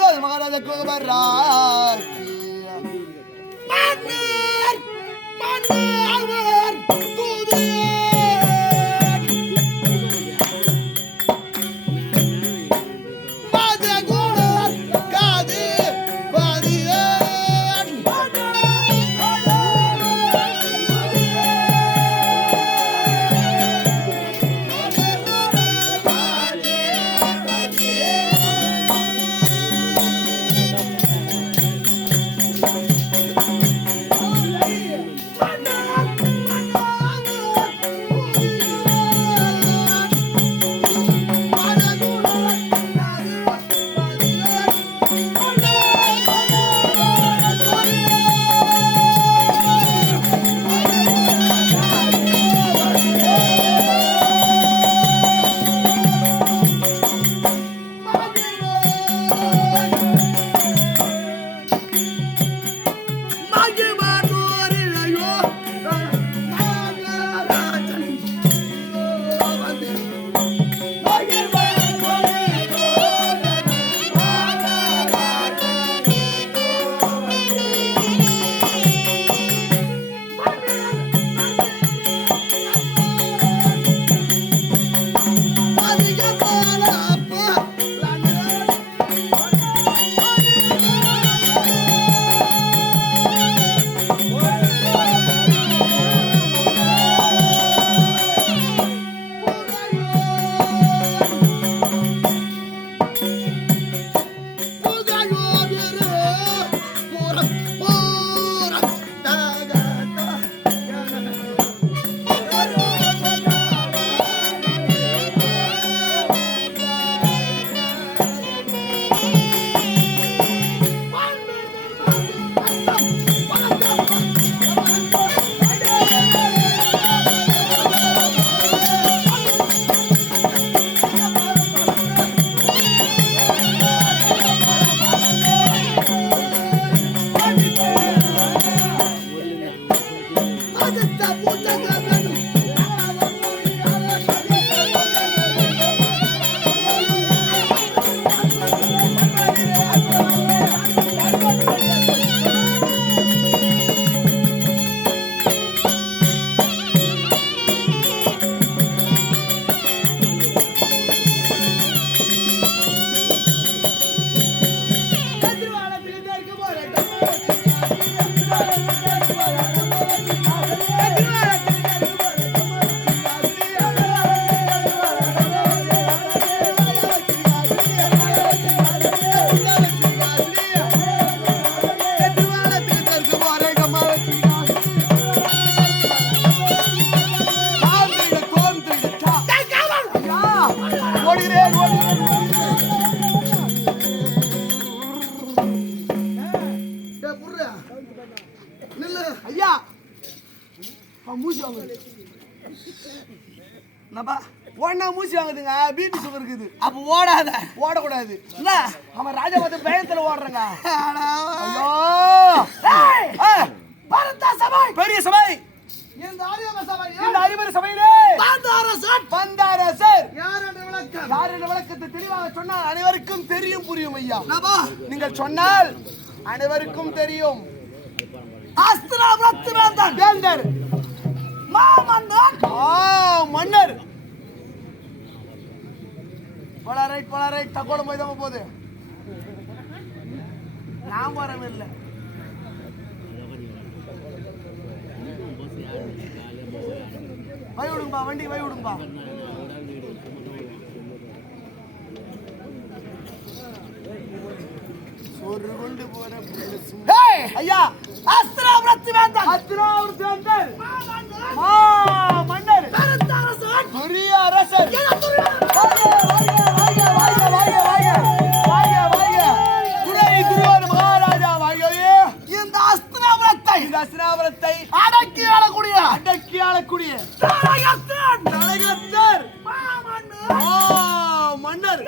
துரியோதன மகாராஜா குமரர் மன்னர் மன்னர் தூது ஐயா மூசி வாங்குது ஒன்னா மூசி வாங்குதுங்க பிபி சுகர் இருக்குது அப்ப ஓடக்கூடாது என்ன அவன் ராஜா பார்த்து பயத்துல ஓடுறங்க பெரிய சபை இந்த அறிமுறை சபையிலே பந்தாரசர் யார் என்ற விளக்கத்தை தெளிவாக சொன்னால் அனைவருக்கும் தெரியும் புரியும் ஐயா நீங்கள் சொன்னால் அனைவருக்கும் தெரியும் வேந்தர் மன்னர் பலரைட் தக்கோட போய் தான் போகுது நான் வரவில்லை வை விடுங்கப்பா வண்டி வை விடுங்கப்பா ஒரு கொண்டு போற ஐயா அஸ்திராவிரத்து வேந்தர் மன்னர் பெரிய அரசர் மகாராஜா வாங்கவே இந்த அஸ்திராவிரத்தை அடக்கி ஆளக்கூடிய மன்னர்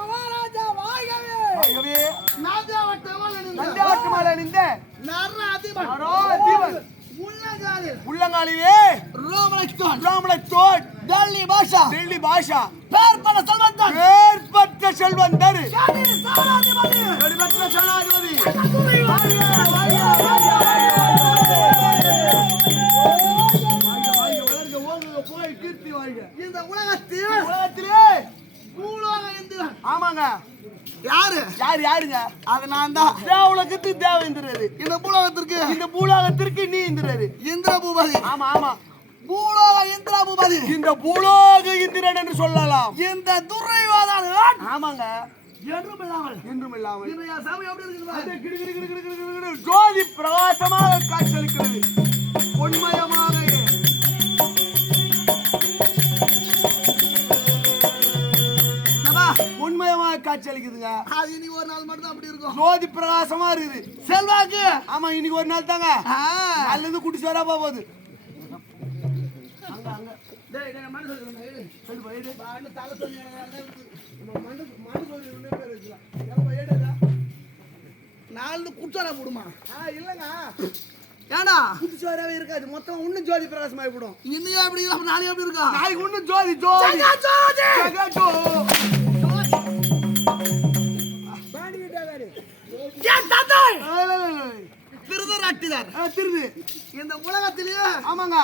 மகாராஜா வாய்கவே டெல்லி பாஷா டெல்லி பாஷா பேர்பட்ட செல்வந்தர் பேர்பட்ட செல்வந்தர் சேனாதிபதி வெளிப்பட்ட சேனாதிபதி போய் கீர்த்தி வாழ்க. இந்த உலகத்திலே பூலோக இந்திரன். ஆமாங்க. யாரு யாருங்க? அது நான் தான். தேவலோகத்துக்கு தேவேந்திரரு, இந்த பூலோகத்திற்கு நீ இந்திரரு. இந்திர பூபதி. ஆமா ஆமா. பூலோக இந்திர பூபதி. இந்த பூலோக இந்திரன் என்று சொல்லலாம். இந்த துர்யோதனன். ஆமாங்க. என்றும் இல்லாமல் இன்றைய சபை எப்படி இருக்குது? ஜோதி பிரகாசமாக காட்சியளிக்கிறது. பொன்மயமாக உண்மையமாக காட்சி அளிக்குதுங்க. அது இன்னைக்கு ஒரு நாள் மட்டும் அப்படி இருக்கும். ஜோதி பிரகாசமா இருக்குது. செல்வாக்கு. ஆமா, இன்னைக்கு ஒரு நாள் தாங்க. அல்லது குட்டி சோறா போகுது. நாலு குச்சாரா போடுமா? இல்லங்க, ஏன்னா குட்டி சோறாவே இருக்காது. மொத்தம் இன்னும் ஜோதி பிரகாசமா போடும். இன்னைக்கு எப்படி இருக்கும்? நாளைக்கு எப்படி இருக்கும்? நாளைக்கு இன்னும் ஜோதி ஜோதி. திருது இந்த உலகத்திலேயே. ஆமாங்க.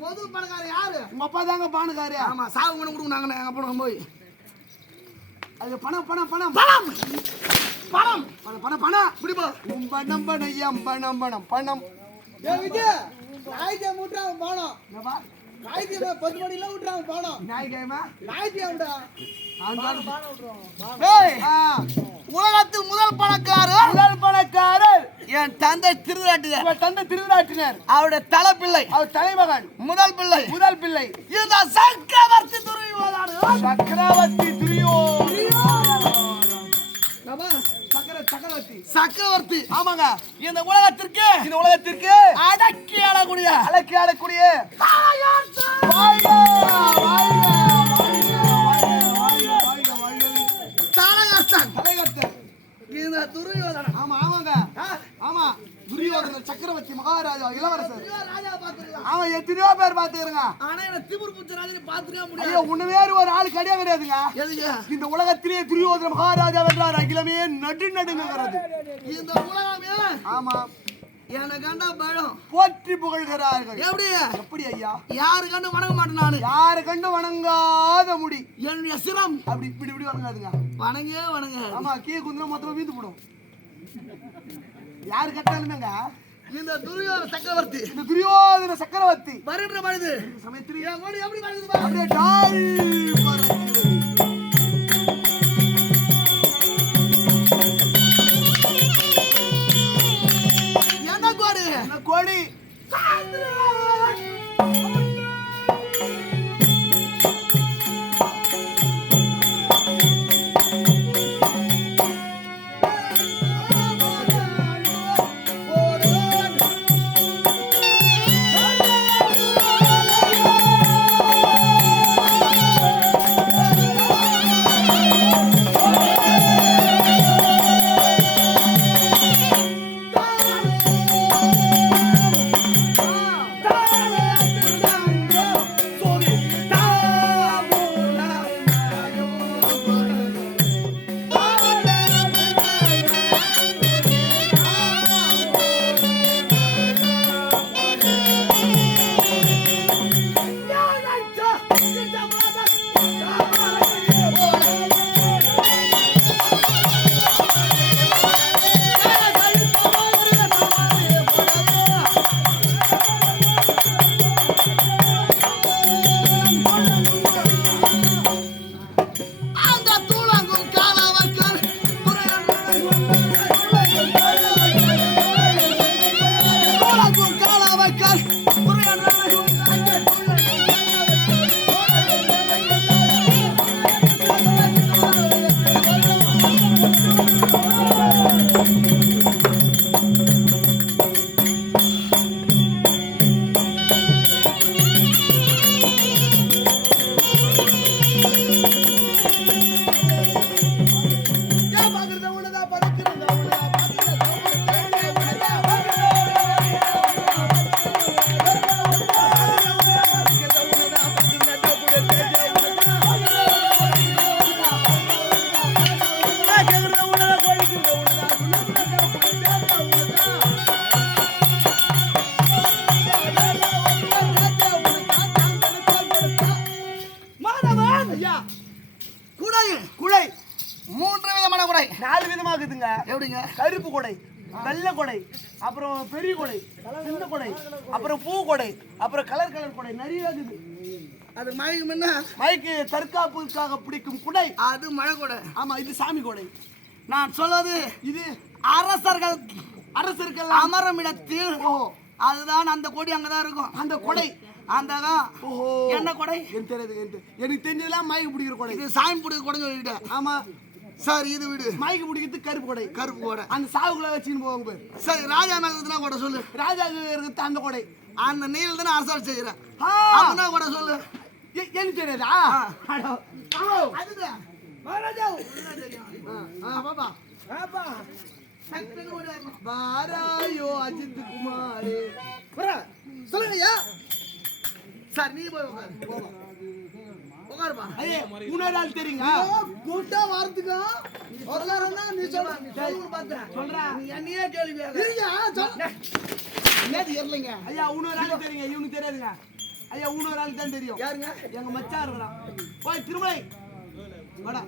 முதல் பணக்காரர் யாரு? உங்க அப்பா தாங்க பானுக்காரு. ஆமா, சாவு பண்ண கொடுங்க. நாங்க போனோம் போய் அது பணம் பணம் பணம் பணம் பணம் பணம் பணம் பணம் பிடிப்பா. பணம் பணம் பணம் பணம் பணம். விஜய் நாய்க்கு மூட்டுறாங்க போனோம். நாய்க்கு 10 மணில விட்டுறாங்க போனோம். நாய்க்கு நாய்க்கு உலகத்தில் முதல் பணக்காரர் என் தந்தை திருவிழாட்டினர். அவருடைய தலைப்பிள்ளை, அவர் தலைமகன், முதல் பிள்ளை. இந்த சக்கரவர்த்தி துரியோதனன். சக்கரவர்த்தி. ஆமாங்க. இந்த உலகத்திற்கு அடக்கி ஆடக்கூடிய தலைகர்த்தன் இந்த துரியோதனன். ஆமா ஆமாங்க. ஆமா, துரியோதனன் சக்கரவர்த்தி மகாராஜா இளவரசர். ஆமா, எத்தனையோ பேர் பாத்துக்கிறேங்க. ஆனா என்ன திமிர் புடிச்ச ராஜா பாத்துக்கவே ஐயோ, முடியாது. உன்ன வேற ஒரு ஆள் கிடையாதுங்க. எதுக்கு? இந்த உலகத்திலே துரியோதன மகாராஜா வென்றார். அகிலமே நடுங்கிறது. இந்த உலகமே. ஆமா, எனக்கு கண்டா பயம். போற்றி புகழ்கிறார்கள். எப்படி ஐயா? யாரு கண்டு வணங்க மாட்டேன் நானு. யாரு கண்டு வணங்காத முடி என்னுடைய சிரம் அப்படி இப்படி வணங்காதுங்க. வணங்க. ஆமா, கீழே குந்திரம் மொத்தமா வீந்து போடும். யாரு கட்டாலுமேங்க. இந்த துரியோதன சக்கரவர்த்தி வருகின்ற பொழுது சமயத்தில் எப்படி வருது? அப்படியே டால் பறக்கிறது. என்ன கோடி? குடை குடை 3 விதமான குடை 4 விதமா இருக்குதுங்க. எப்படிங்க? கருப்பு கொடை, வெள்ளை கொடை, அப்புறம் பெரிய கொடை, சின்ன கொடை, அப்புறம் பூ கொடை, அப்புறம் கலர் கொடை நிறைய இருக்குது. அது மழைக்கு முன்ன மழைக்கு தற்காப்புக்காக பிடிக்கும் குடை அது மழை குடை. ஆமா, இது சாமி கொடை. நான் சொல்வது இது அரசர்கள் அரசர்கள் அமரும் இடத்தில் அதுதான் அந்த கொடி அங்கதான் இருக்கும். அந்த கொடை அந்த ஓஹோ என்ன கொடை எனக்கு தெரியாது. எனக்கு தெரிஞ்சதெல்லாம் மயக்கு பிடிக்கிற கொடை. இது சாமி பிடிக்கிற கொடை சொல்லிட்டேன். ஆமா சார், இது விடு. மயக்கு பிடிக்கிறது கருப்பு கொடை. கருப்பு கொடை அந்த சாவுக்குள்ள வச்சுன்னு போவாங்க பேர். சரி, ராஜா மேல கொடை சொல்லு. ராஜாக்கு இருக்கிறது அந்த கொடை. அந்த நீள் தானே அரசாட்சி செய்யறேன். அப்படின்னா கொடை சொல்லு. எனக்கு தெரியாதா? அதுதான் மகாராஜா. பாப்பா பாப்பா வாராயோ அஜித் குமாரே. சொல்லுங்க ஐயா. சார், நீ போய் உட்காருப்பா. ஐயே, இன்னொரு ஆள் தெரியுங்க. கூட்டா வாரத்துக்கு உட்காருன்னா நீ சொல்லுங்க பார்த்தேன். சொல்றேன். நீ என்னையே கேள்வி என்னது இல்லைங்க. ஐயா, இன்னொரு ஆள் தெரியுங்க. இவனுக்கு தெரியாதுங்க. ஐயா, இன்னொரு ஆள் தான் தெரியும். யாருங்க? எங்க மச்சான் இருக்கிறான். போய் திருமலை வாடா.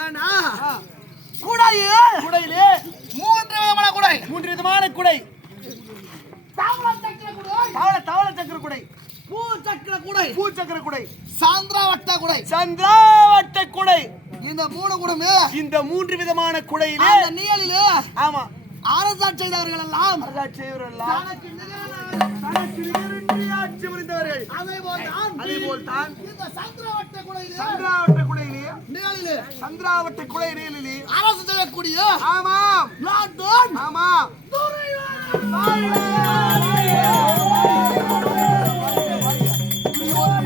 ஏன்னா குடையில் குடையிலே 3 விதமான குடை. 3 விதமான குடை. தாவள சக்கர குடை, தவள சக்கர குடை, பூ சக்கர குடை, பூ சக்கர குடை, சாந்திராவட்ட குடை, சந்திராவட்ட குடை. இந்த 3 குடமே இந்த 3 விதமான குடையிலே அந்த நீளிலே ஆமா அரசாட்சி செய்தவர்கள் எல்லாம் தனக்கு நிகரின்றி ஆட்சி புரிந்தவர்கள். அதேபோல் தான் இந்த சந்திராவட்ட குடையிலே சந்திராவட்ட குடையிலே நீளிலே சந்திராவட்ட குடை நீளிலே அரசு செய்யக்கூடிய ஆமாம் நாட்டன் ஆமாம்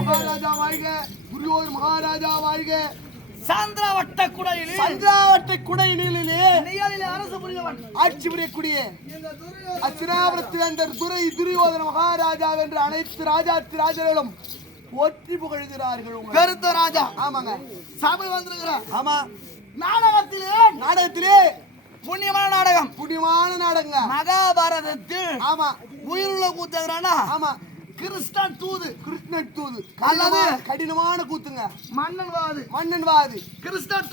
மகாராஜா வாழ்க, குருவோர் மகாராஜா வாழ்க. சந்திராவட்ட குடையிலே சந்திராவட்ட குடை நீளிலே நீளிலே அரசு புரியவன் ஆட்சி புரியக்கூடிய இந்த அச்சினாபுரத்து அந்த துரியோதன மகாராஜா என்று அனைத்து ராஜர்களும் போற்றி புகழ்கிறார்கள். பெருத்த ராஜா. ஆமாங்க, சபை வந்திருக்கிறார். ஆமா, நாடகத்திலே புண்ணியமான நாடகம். புண்ணியமான நாடகங்க மகாபாரதத்தில் ஆமா உயிருள்ள கூத்துறானா? ஆமா, கிருஷ்ணன் தூது அல்லது கடினமான கூத்துங்க. மன்னன் வாது கிருஷ்ணன்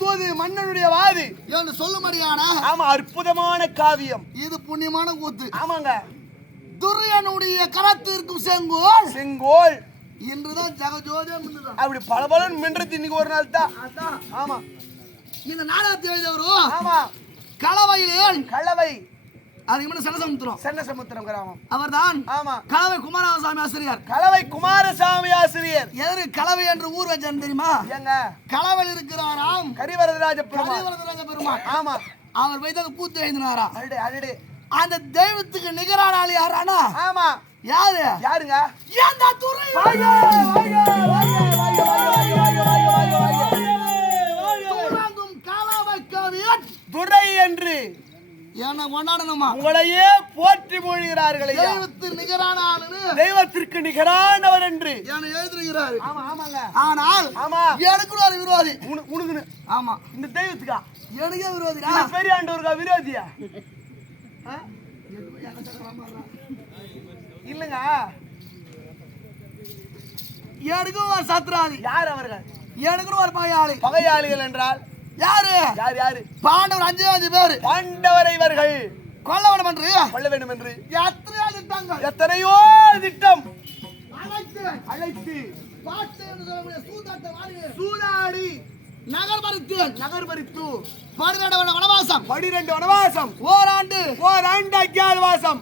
தூது மன்னனுடைய வாது என்று சொல்லும்படியான ஆமா அற்புதமான காவியம். இது புண்ணியமான கூத்து. ஆமாங்க, துரியனுடைய கரத்திற்கும் செங்கோல் இன்றுதான் ஜகஜோதியம் அப்படி பலபலன் மின்றது இன்னைக்கு ஒரு நாள் தான். ஆமா, இந்த நாடகத்தை எழுதியவரோ ஆமா களவையிலே களவை அதுக்கு முன்ன சென்னசமுத்திரம் கிராமம். அவர்தான் ஆமா களவை குமாரசாமி ஆசிரியர். களவை குமாரசாமி ஆசிரியர். எதற்கு களவை என்று ஊர் வச்சார் தெரியுமா? எங்க களவில் இருக்கிறாராம் கரிவரதராஜ பெருமாள். ஆமா, அவர் வைத்த பூத்து எழுதினாராம். அடடே அந்த தெய்வத்துக்கு நிகரான ஆள் யாரானா? ஆமா, யாருங்க? இந்த துறை துரை என்று என்ன கொண்டாடணுமா? உங்களையே போற்றி மொழிகிறார்கள். தெய்வத்திற்கு நிகரானவர் என்று எழுதுகிறார். ஆமாங்க, ஆனால் ஆமா எனக்கு ஒரு விரோதி. உனக்கு ஆமா, இந்த தெய்வத்துக்கா எனக்கே விரோதி. பெரிய ஆண்டவருக்கா விரோதியா? இல்லங்க, எனக்கும் ஒரு சத்ராதி. யார் அவர்கள்? எனக்கும் ஒரு பகையாளிகள் என்றால் யாரு? பாண்டவர் 5 பேர். பாண்டவரை இவர்கள் கொல்ல வேண்டும் என்று எத்தனையோ திட்டம் அழைத்து சூதாடி நகர்பரித்து 12 வனவாசம் ஓராண்டு அஜ்ஞாதவாசம்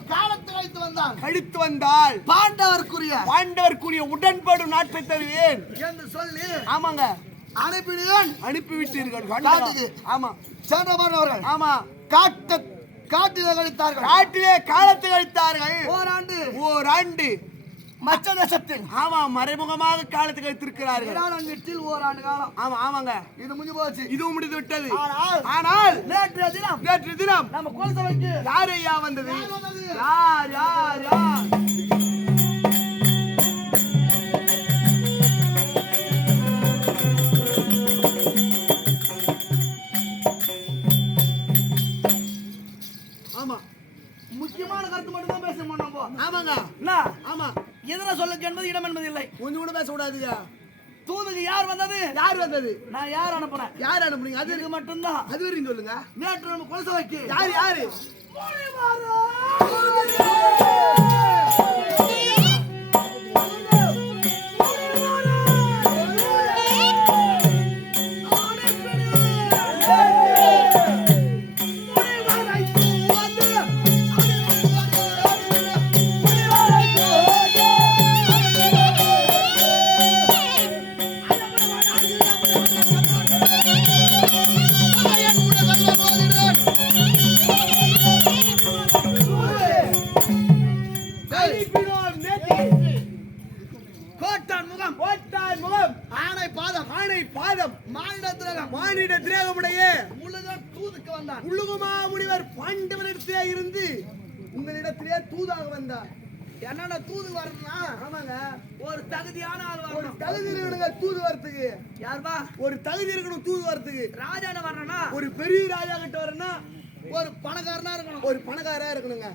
கழித்து வந்தால் பாண்டவர்க்குரிய உடன்படும் நாட்டை தருவேன் என்று சொல்லி ஆமாங்க அனுப்பிவிட்டீர்கள். ஆமா, சென்றவர்கள் ஆமா காட்டிலே கழித்தார்கள். காலத்தை கழித்தார்கள். ஓராண்டு மச்ச தேசத்தில் ஆமா மறைமுகமாக காலத்தை கழித்திருக்கிறார்கள். ஓராண்டு காலம். ஆமா, ஆமாங்க, இது முடிஞ்சு போச்சு. இதுவும் முடிந்து விட்டது. ஆனால் நேற்று தினம் நம்ம குலசபைக்கு யார் ஐயா வந்தது? யார்? முக்கியமான கருத்து மட்டும் தான் பேச மாட்டோம். ஆமாங்க, ஆமா எதிர சொல்லுக்கு என்பது இடம் என்பது இல்லை. கொஞ்சம் கூட பேச கூடாதுங்க. தூதுக்கு யார் வந்தது? யார் வந்தது? நான் யார் அனுப்புனேன்? யார் அனுப்புனீங்க? அது அதுக்கு மட்டும்தான். அது வரைக்கும் சொல்லுங்க. நேற்று நம்ம கொலச வைக்க யாரு யாரு? கோட்டான் முகம், கோட்டான் முகம், ஆணை பாதம், ஆணை பாதம், மானிட திரகம், மானிட திரேகமுடைய முழுதான் தூதுக்கு வந்தான். உள்ளுகுமா முனிவர் பாண்டவனிடத்திலே இருந்து உங்களிடத்திலே தூதாக வந்தார். என்னென்ன தூது வரணும்னா, ஆமாங்க, ஒரு தகுதியான ஆள் ஒரு வரணும். தகுதி இருக்கணுங்க தூது வரத்துக்கு. யாருப்பா? ஒரு தகுதி இருக்கணும் தூது வரத்துக்கு. ராஜான வரணும்னா ஒரு பெரிய ராஜா கிட்ட வரணும்னா ஒரு பணக்காரனா இருக்கணும். ஒரு பணக்காரா இருக்கணுங்க.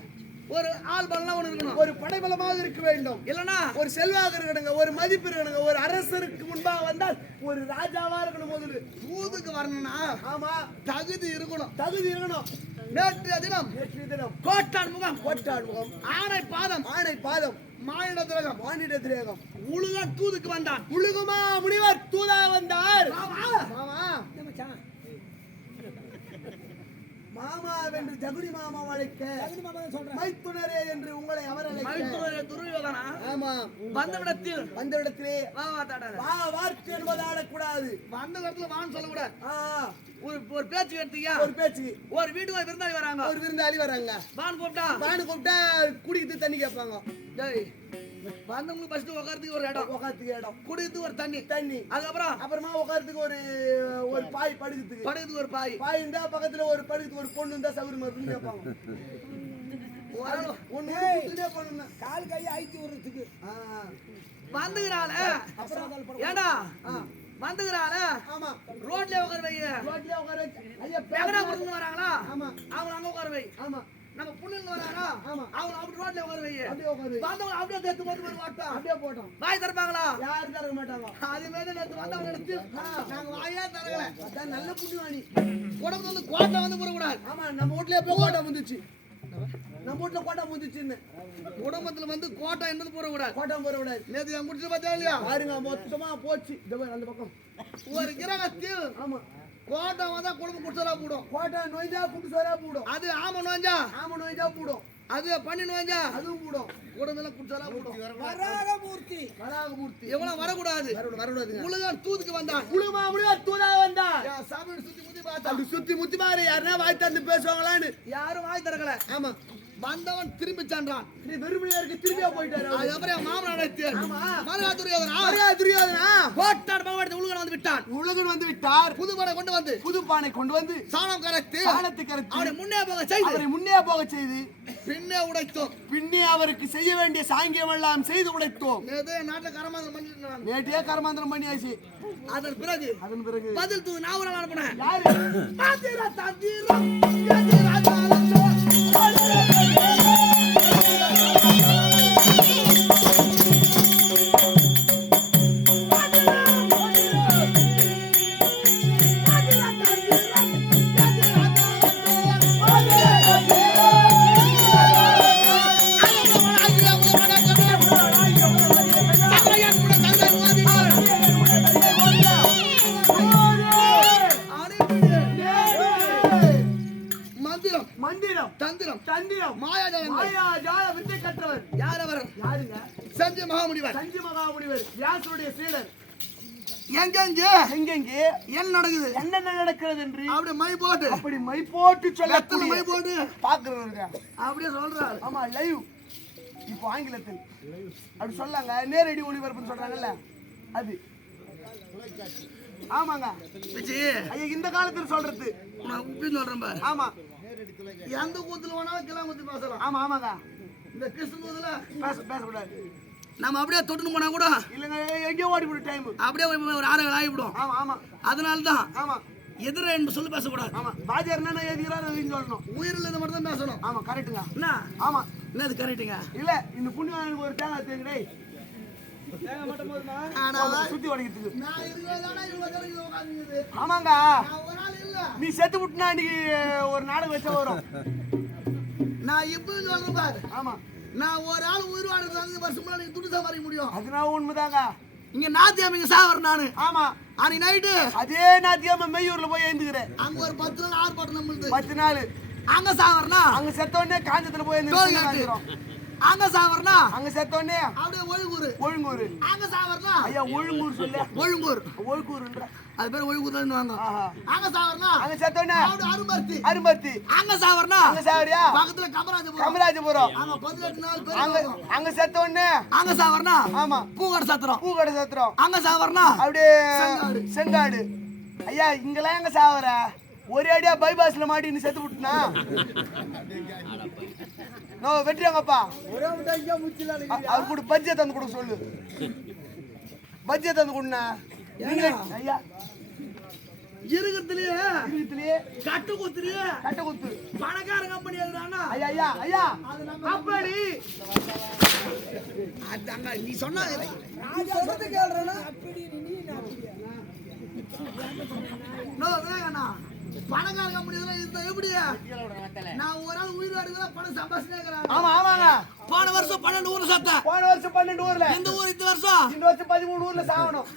ஒரு ஆள் பலம் ஒண்ணு இருக்கணும். ஒரு படைபலமாக இருக்க வேண்டும். இல்லனா ஒரு செல்வாக்கு இருக்கணுங்க. ஒரு மதிப்பு இருக்கணுங்க. ஒரு அரசருக்கு முன்பாக வந்தால் ஒரு ராஜாவா இருக்கணும். முதல்ல தூதுக்கு வரணும்னா ஆமா தகுதி இருக்கணும். தகுதி இருக்கணும். நேற்றைய தினம் கோட்டான் முகம், கோட்டான் முகம், ஆணை பாதம், ஆணை பாதம், மானிட திரகம், மானிட திரேகம், முழுதான் தூதுக்கு வந்தான். உழுகுமா முனிவர் தூதா வந்தார். மாமா மாமா வென்று ஜகுனி மாமா அழைக்க, மைத்துனரே என்று உங்களை அவர் அழைக்க. துரியோதனா ஆமா, வந்தவிடத்தில் வந்தவிடத்திலே வாதாடாத. வா வார்த்தை என்பது ஆடக்கூடாது. வந்த இடத்துல வான்னு சொல்லக்கூடாது. ஆ, ஒரு பேச்சு எடுத்தீங்க. ஒரு பேச்சுக்கு ஒரு வீட்டுக்கு ஒரு விருந்தாளி வராங்க. ஒரு விருந்தாளி வராங்க. வான்னு கூப்பிட்டா வான்னு கூப்பிட்டா குடிக்கிறது தண்ணி கேட்பாங்க. டேய் வந்தவங்களுக்கு ஃபர்ஸ்ட் உட்கார்றதுக்கு ஒரு இடம், உட்காரத்துக்கு இடம், குடிக்கிறதுக்கு ஒரு தண்ணி, தண்ணி, அதுக்கப்புறம் அப்புறமா உட்காரத்துக்கு ஒரு பாய், படுக்கிறதுக்கு படுக்கிறதுக்கு ஒரு பாய், பாய் இருந்தா பக்கத்துல ஒரு படுக்கிறதுக்கு ஒரு பொண்ணு இருந்தா சவுரி மருந்து கேட்பாங்க. கால் கையை அழிச்சு விடுறதுக்கு வந்துக்கிறாள. ஏண்டா வந்துக்கிறாள? ஆமா, ரோட்ல உட்கார வை. ரோட்ல உட்கார வச்சு ஐயா பேகடா கொடுத்து வராங்களா? ஆமா, அவங்க அங்க உட்கார வை. ஆமா, நம்ம புண்ணுங்க வராங்களா? ஆமா, அவங்க அப்படி ரோட்ல உட்கார வை. அப்படியே உட்காரு. வந்தவங்க அப்படியே தேத்து போட்டு போய் வாட்டா அப்படியே போட்டோம். வாய் தரப்பாங்களா? யாரும் தர மாட்டாங்க. அது மேல நேத்து வந்தவங்க எடுத்து நாங்க வாயே தரல. அதான் நல்ல புண்ணியவாணி. உடம்புல வந்து கோட்டை வந்து போடக்கூடாது. ஆமா, நம்ம வீட்லயே போய் கோட்டை முந்துச்சு. நம்ம வீட்டுல கோட்டை முந்துச்சுன்னு குடும்பத்துல வந்து கோட்டை என்பது போடக்கூடாது. கோட்டை போட விடாது. நேத்து என் முடிச்சு பார்த்தா இல்லையா? பாருங்க, மொத்தமா போச்சு. இந்த பாரு, அந்த பக்கம். ஒரு கிரகத்தில் ஆமா, கோட்டை வந்தா குடும்பம் குடிச்சலா போடும். கோட்டை நோய்தா குண்டு சோறா போடும். அது ஆம நோஞ்சா, ஆமா நோய்தா போடும். அது பண்ணி நோஞ்சா, அதுவும் போடும். குடும்பம் குடிச்சலா போடும். வராகமூர்த்தி, வராகமூர்த்தி எவ்வளவு வரக்கூடாது. வரக்கூடாதுங்க. முழுதான் தூதுக்கு வந்தான். குழுமா முடியா தூதா வந்தா. சாமி சுத்தி முத்தி பார்த்தா அப்படி சுத்தி முத்தி பாரு, யாருன்னா வாய் தந்து பேசுவாங்களான்னு. யாரும் வாய் திறக்கல. ஆமா, வந்தவன் திரும்பி சென்றான். நீ வெறுமனையா இருக்கு, திரும்பியா போயிட்டாரு. அதுக்கப்புறம் மாமன் அழைத்து ஆமா, மதுரா துரியோதனா மரியா துரியோதனா கோட்டார் பகவான் உலகம் வந்து விட்டான். உலகன் வந்து விட்டார். புது படை கொண்டு வந்து புது பானை கொண்டு வந்து சாணம் கரைத்து சாணத்தை கரைத்து அவனை முன்னே போக செய்து அவரை முன்னே போக செய்து பின்னே உடைத்தோம். பின்னே அவருக்கு செய்ய வேண்டிய சாங்கியம் எல்லாம் செய்து உடைத்தோம். நேற்று நாட்டுல கரமாதம் பண்ணிட்டு நேற்றே கர்மாந்திரம் பண்ணியாச்சு. அதன் பிறகு பதில் தூது நான் ஒரு நாள் அனுப்புனேன். யாரு? ஆதிரா தந்திரம் எதிரா தாளம் மந்திரம், தந்திரம் தந்திரம், மாயாஜாலம் மாயாஜால வித்தை கற்றவர். யார் அவர்? யாருங்க? சஞ்சய மகாமுனிவர். சஞ்சய மகாமுனிவர் வியாசருடைய சீடர். எங்கெங்கே எங்கெங்கே என்ன நடக்குது, என்னென்ன நடக்கிறது என்று அப்படி மை போட்டு அப்படி மை போட்டு சொல்ல மை போட்டு பாக்குறவங்க அப்படியே சொல்றாரு. ஆமா, லைவ். இப்போ ஆங்கிலத்தில் அப்படி சொல்லாங்க, நேரடி ஒளிபரப்புன்னு சொல்றாங்கல்ல, அது. ஆமாங்க ஐயா, இந்த காலத்துல சொல்றது நான் இப்படி சொல்றேன் பாரு. ஆமா, எந்த கூத்துல வேணாலும் கிளா குத்தி பேசலாம். ஆமா, ஆமாங்க. இந்த கிருஷ்ண கூத்துல பேசக்கூடாது. நம்ம அப்படியே தொட்டுன்னு போனா கூட இல்லங்க, எங்கேயோ ஓடி போடு டைம். அப்படியே ஒரு 6 ஆகிவிடும். ஆமா, ஆமா, அதனால தான் ஆமா, எதிர என்று சொல்லி பேசக்கூடாது. ஆமா, பாஜர் என்ன எதிரான சொல்லணும். உயிரில் இது மட்டும் தான் பேசணும். ஆமா, கரெக்ட்டுங்க. என்ன? ஆமா, என்னது கரெக்டுங்க? இல்ல இந்த புண்ணியம் ஒரு தேங்காய் தேங்கடே சுத்தி உடைக்கிறதுக்கு நான் இருக்கிறதானா இவங்க தலையில உட்கார்ந்துருக்குது. ஆமாங்க நான் ஒரு ஆள் இல்ல. நீ செத்து விட்டுனா இன்னைக்கு ஒரு நாடகம் வச்சா வரும் நான் இப்பவும் சொல்றேன் பாரு. ஆமா நான் ஒரு ஆள் உயிர் வாழ்றது வருஷம் நீங்க துட்டு சம்பாதிக்க முடியும். அதனால உண்மைதாங்க இங்க நாத்தியாமிங்க சாவர நானு. ஆமா அன்னைக்கு நைட்டு அதே நாத்தியாம மெய்யூர்ல போய் எழுந்துக்கிறேன் அங்க ஒரு 10 நாள் ஆர்ப்பாட்டம் நம்மளுது. 10 நாள் அங்க சாவறனா அங்க செத்த உடனே காஞ்சத்துல போய் எழுந்துக்கிறோம் அங்க சாவறனா அங்க செத்த உடனே அப்படியே ஒழுங்கூர். ஒழுங்கூர் அங்க சாவறனா ஐயா ஒழுங்கூர் சொல்ல ஒழுங்கூர். ஒழுங்கூர்ன்ற அது பேர் ஒழுங்கூர்னு வாங்க. அங்க சாவறனா அங்க செத்த உடனே அப்படியே அரும்பர்த்தி. அரும்பத்தி அங்க சாவறனா அங்க சாவரியா பக்கத்துல கமராஜபுரம். கமராஜபுரம் அங்க 18 நாள் அங்க பேர். அங்க செத்த உடனே அங்க சாவறனா ஆமா பூங்கட சத்திரம். பூக்கடை சத்திரம் அங்க சாவறனா அப்படியே செங்காடு. செங்காடு ஐயா இங்கெல்லாம் எங்க சாவற ஒரே அடியா பைபாஸ்ல மாட்டி நீ செத்து விட்டுனா நோ வெற்றியாங்கப்பா ஒரே விட்டாங்க முச்சில அவர் கூட பஜ்ஜியை தந்து கொடுக்க சொல்லு பஜ்ஜியை தந்து கொடுண்ணா நீங்க ஐயா இருக்கிறதுலயே கட்டு குத்துறியே கட்ட குத்து பணக்கார கம்பெனி எழுதுறானா ஐயா ஐயா ஐயா அப்படி அதாங்க நீ சொன்ன சொல்றது கேளுறனா நோ விநாயகண்ணா பணக்கார கம்பெனி எழுதுறா எப்படி நான் ஒரு ஆள் உயிர் வாடுறதா பணம் சம்பாதிச்சுனேங்கறாங்க. ஆமா ஆமாங்க போன வருஷம் 12 ஊர்ல சாத்த. போன வருஷம் 12 ஊர்ல இந்த ஊர் இந்த வருஷம் 13 ஊர்ல சாவணும்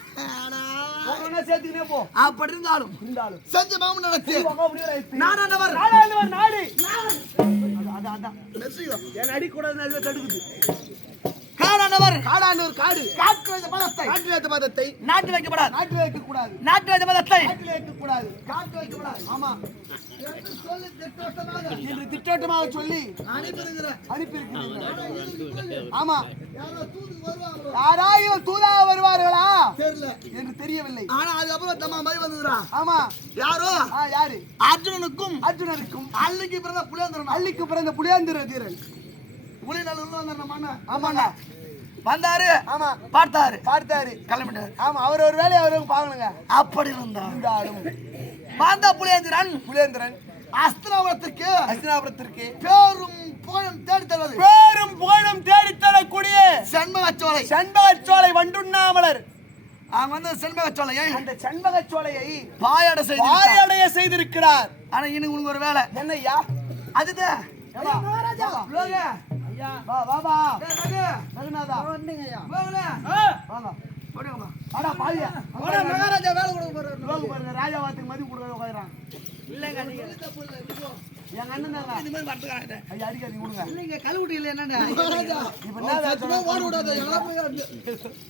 ஒவ்வொன்னா சேர்த்துக்கினே போ அப்படி இருந்தாலும் இருந்தாலும் செஞ்ச மாமன் நடத்தி நாடானவர் நாடு அதான் என் அடி கூடாது தடுக்குது காடானவர் காடானவர் காடு காற்று வைத்த பதத்தை காட்டு வைத்த மதத்தை நாட்டு வைக்கப்படாது. நாட்டில் வைக்க கூடாது நாட்டு வைத்த பதத்தை நாட்டில் வைக்க கூடாது காற்று வைக்கப்படாது. ஆமா என்று சொல்லி திட்டவட்டமாக என்று திட்டவட்டமாக சொல்லி அனுப்பியிருக்கிறேன். அனுப்பியிருக்கிறீர்கள் ஆமா யாரோ தூதுக்கு வருவாங்களோ யாராயும் தூதாக வருவார்களா தெரியல என்று தெரியவில்லை ஆனா அதுக்கப்புறம் தம்மா மாதிரி வந்துடுறான். ஆமா யாரோ யாரு அர்ஜுனனுக்கும் அர்ஜுனருக்கும் அள்ளிக்கு பிறந்த புலேந்திரன் அள்ளிக்கு பிறந்த புலியாந்திர தீரன் புலி நல்ல வந்தாருண்ணா ஆமாண்ணா வந்தாரு. ஆமா பார்த்தாரு பார்த்தாரு கிளம்பிட்டாரு. ஆமா அவர் ஒரு வேலையை அவருக்கு பாக்கணுங்க அப்படி இருந்தான் இருந்தாலும் வந்த புலேந்திரன் புலேந்திரன் அஸ்தினாபுரத்திற்கு அஸ்தினாபுரத்திற்கு பேரும் புகழும் தேடி தருவது பேரும் புகழும் தேடித் தரக்கூடிய செண்பகச்சோலை செண்பகச்சோலை வண்டுண்ணாமலர் அவங்க வந்து செண்பகச்சோலையை அந்த செண்பகச்சோலையை பாயாட செய்து பாயடைய செய்திருக்கிறார். ஆனா இன்னும் உனக்கு ஒரு வேலை என்னய்யா அதுதான் ஐயா, மகாராஜா. லோக. வா வா வா டேய், லோக. ரகுநாதா லோகல. வாங்க போடுங்கம்மா. வாடா பாவியா போடா, மகாராஜா வேலை கொடுக்க போறாரு. லோகு பாருங்க ராஜாவாத்துக்கு மதிப்பு கொடுக்க உட்கார்றான் இல்லைங்க நீங்க எங்க அண்ணன் தாங்க இந்த மாதிரி வரட்டுக்காங்க. ஐயா அடிக்காதீங்க கொடுங்க இல்லைங்க கழுவுட்டி இல்லை என்னடா மகாராஜா இப்ப என்ன ஓட விடாத எல்லாம் போய்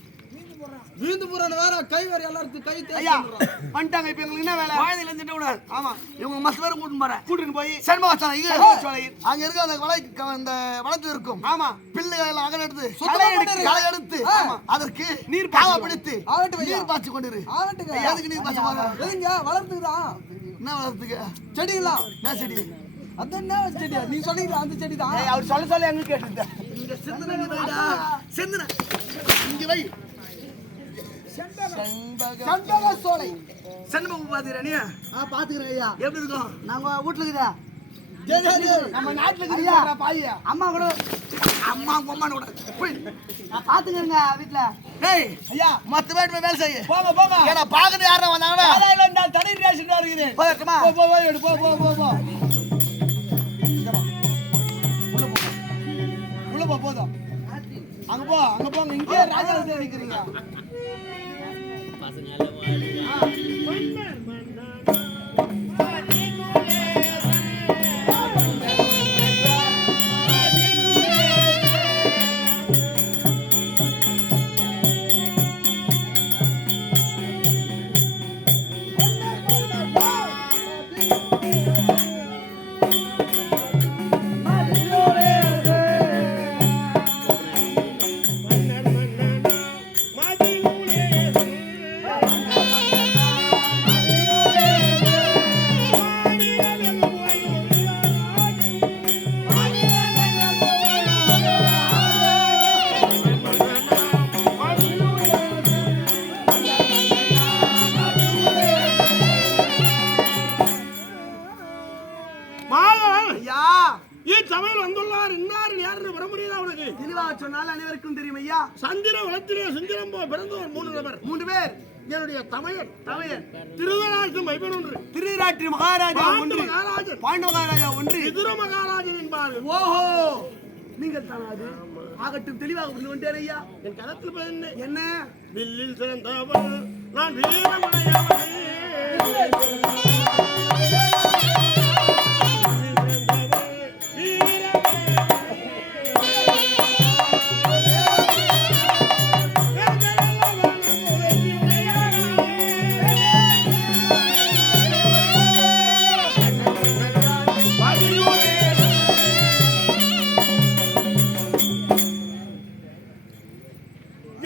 வீந்து போறான வேற கை வேற எல்லாருக்கும் கை ஐயா வந்துட்டாங்க இப்ப எங்களுக்கு என்ன வேலை வாயில இருந்து விடாது. ஆமா இவங்க மஸ்ட் பேர் கூட்டிட்டு போறேன். கூட்டிட்டு போய் செண்பகச்சோலை செண்பகச்சோலை. அங்க இருக்க அந்த அந்த வளர்த்து இருக்கும் ஆமா பிள்ளைகள் அகல் எடுத்து களை எடுத்து. களை எடுத்து அதற்கு நீர் காவ பாய்ச்சி பிடித்து ஆகட்டும் ஐயா. நீர் பாய்ச்சி கொண்டிரு. ஆகட்டுங்க. எதுக்கு நீர் பாய்ச்சி போற? எதுங்க வளர்த்துக்குதான் என்ன வளர்த்துக்கு செடிகளாம் என்ன செடி? அது என்ன செடியா நீ சொன்னீங்களா அந்த செடி தான் ஏய் அவர் சொல்ல எங்க கேட்டுட்ட இங்க சிந்தனை நீ வைடா. சிந்தனை இங்க வை. சண்பக சோலை செண்பகம் பாத்துக்கிறேன் பாத்துக்கிறேன் ஐயா எப்படி இருக்கும்? நாங்க வீட்டுல இருக்குதா நம்ம நாட்டுல இருக்கிற பாய்யா அம்மா கூட அம்மா பொம்மான்னு கூட போய் நான் பாத்துக்கிறேங்க வீட்டுல டேய் ஐயா மத்த பேர் வேலை செய்ய போங்க போங்க ஏடா பாக்குறது யாரா வந்தாங்கடா காலையில இருந்தால் தனி ரேஷன் இருக்குது போயட்டுமா போ போ போய் எடு போ போ போ போ உள்ள போ போதும் அங்க போங்க இங்கே ராஜா நிக்கிறீங்க சமையல் வந்துள்ளார் இன்னார் யாருன்னு வர முடியுதா உனக்கு? தெளிவாக சொன்னால் அனைவருக்கும் தெரியும் ஐயா ஐயா சந்திர வளத்திலே சுந்தரம் போல் பிறந்தவர் 3 நபர். 3 பேர். என்னுடைய தமையன் தமையன் திருதராஷ்டிரம் வைபன் ஒன்று, திருராட்டி மகாராஜா பாண்டு ஒன்று, மகாராஜன், பாண்டு மகாராஜா ஒன்று, விதுர மகாராஜன் என்பார்கள். ஓஹோ நீங்கள் தானா அது? ஆகட்டும், தெளிவாக புரிந்து கொண்டேன் ஐயா. என் கரத்தில் பதில் என்ன? வில்லில் சிறந்தவன் நான் வீரமடையவனே.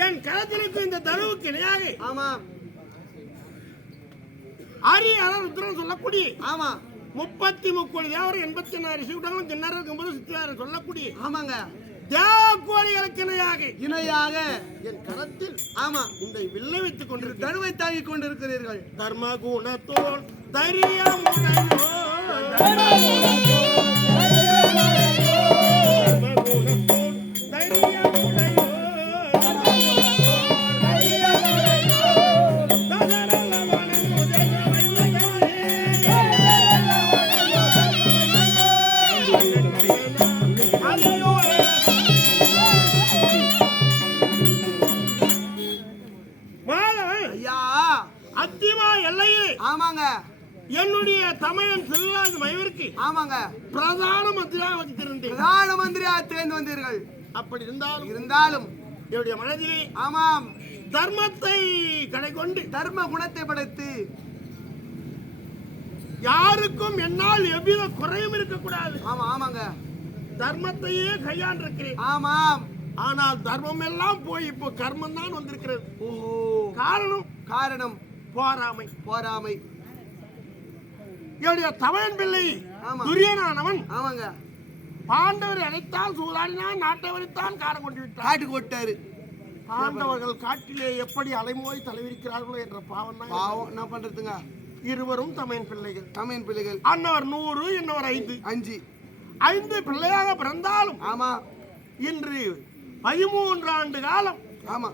என் கரத்திற்கு இந்த தருவுக்கு இணையாக ஆமா ருத்ரன் சொல்லக்கூடிய ஆமா 33 தேவர் 84 சிவட்டங்களும் கிண்ணறல் 9 சித்தியாரன் சொல்லக்கூடிய ஆமாங்க தேவகோடிகளுக்கு இணையாக என் கரத்தில் ஆமா இந்த வில்லை வைத்துக் கொண்டிருக்க தருவை தாங்கிக் கொண்டிருக்கிறீர்கள். தர்ம குணத்தோன் தைரியமுடையோ ஐயா அத்திமா எல்லையே ஆமாங்க என்னுடைய தமையன் செல்வராஜ் மைவருக்கு ஆமாங்க பிரதான மந்திரியாக வகித்திருந்தேன். பிரதான மந்திரியாக தேர்ந்து வந்தீர்கள். அப்படி இருந்தாலும் என்னுடைய மனதிலே ஆமாம் தர்மத்தை கடை கொண்டு தர்ம குணத்தை படைத்து யாருக்கும் என்னால் எவ்வித குறையும் இருக்கக்கூடாது. ஆமா ஆமாங்க தர்மத்தையே கையாண்டிருக்கிறேன். ஆமாம் ஆனால் தர்மம் எல்லாம் போய் இப்போ கர்மம் தான் வந்திருக்கிறது. ஓஹோ காரணம் போராமை. போராமை. என்னுடைய தமையன் பிள்ளை ஆமா. துரியனானவன் ஆமாங்க பாண்டவரை அழைத்தால் சூதாடினான், நாட்டை வரைத்தான் காரம் கொண்டு விட்டார். காட்டுக்கு விட்டாரு. பாண்டவர்கள் காட்டிலே எப்படி அலைமோய் தலைவிரிக்கிறார்களோ என்ற பாவம் தான். பாவம் என்ன பண்றதுங்க? இருவரும் தமையன் பிள்ளைகள். தமையன் பிள்ளைகள். அன்னவர் 100, இன்னவர் 5. 5 பிள்ளையாக பிறந்தாலும் ஆமா இன்று 13 ஆண்டு காலம் ஆமா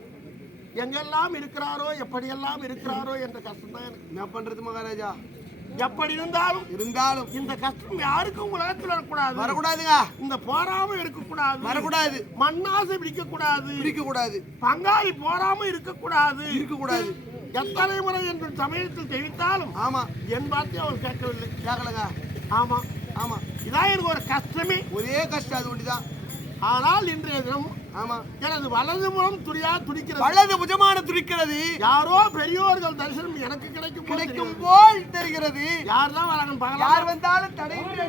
எங்கெல்லாம் இருக்கிறாரோ எப்படியெல்லாம் இருக்கிறாரோ என்ற கஷ்டம் தான். என்ன பண்றது மகாராஜா? எப்படி இருந்தாலும் இந்த கஷ்டம் யாருக்கும் உலகத்தில் வரக்கூடாதுங்க. இந்த போராம இருக்கக்கூடாது, வரக்கூடாது. மண்ணாசை பிடிக்க கூடாது, பங்காளி போராம இருக்கக்கூடாது. எத்தனை முறை என்று சமயத்தில் தெரிவித்தாலும் ஆமா என் வார்த்தை அவர் கேட்கவில்லை. கேட்கலங்க. ஆமா ஆமா இதான் எனக்கு ஒரு கஷ்டமே. ஒரே கஷ்டம் அது ஒண்டிதான். ஆனால் இன்றைய தினம் ஆமா எனது வலது முகம் துடிக்கிறது, வலது புஜமான துடிக்கிறது. யாரோ பெரியோர்கள் தரிசனம் எனக்கு கிடைக்கும் போல் தெரிகிறது. யார் தான் வராங்கன்னு பார்க்கலாம். யார் வந்தாலும் தடையின்றி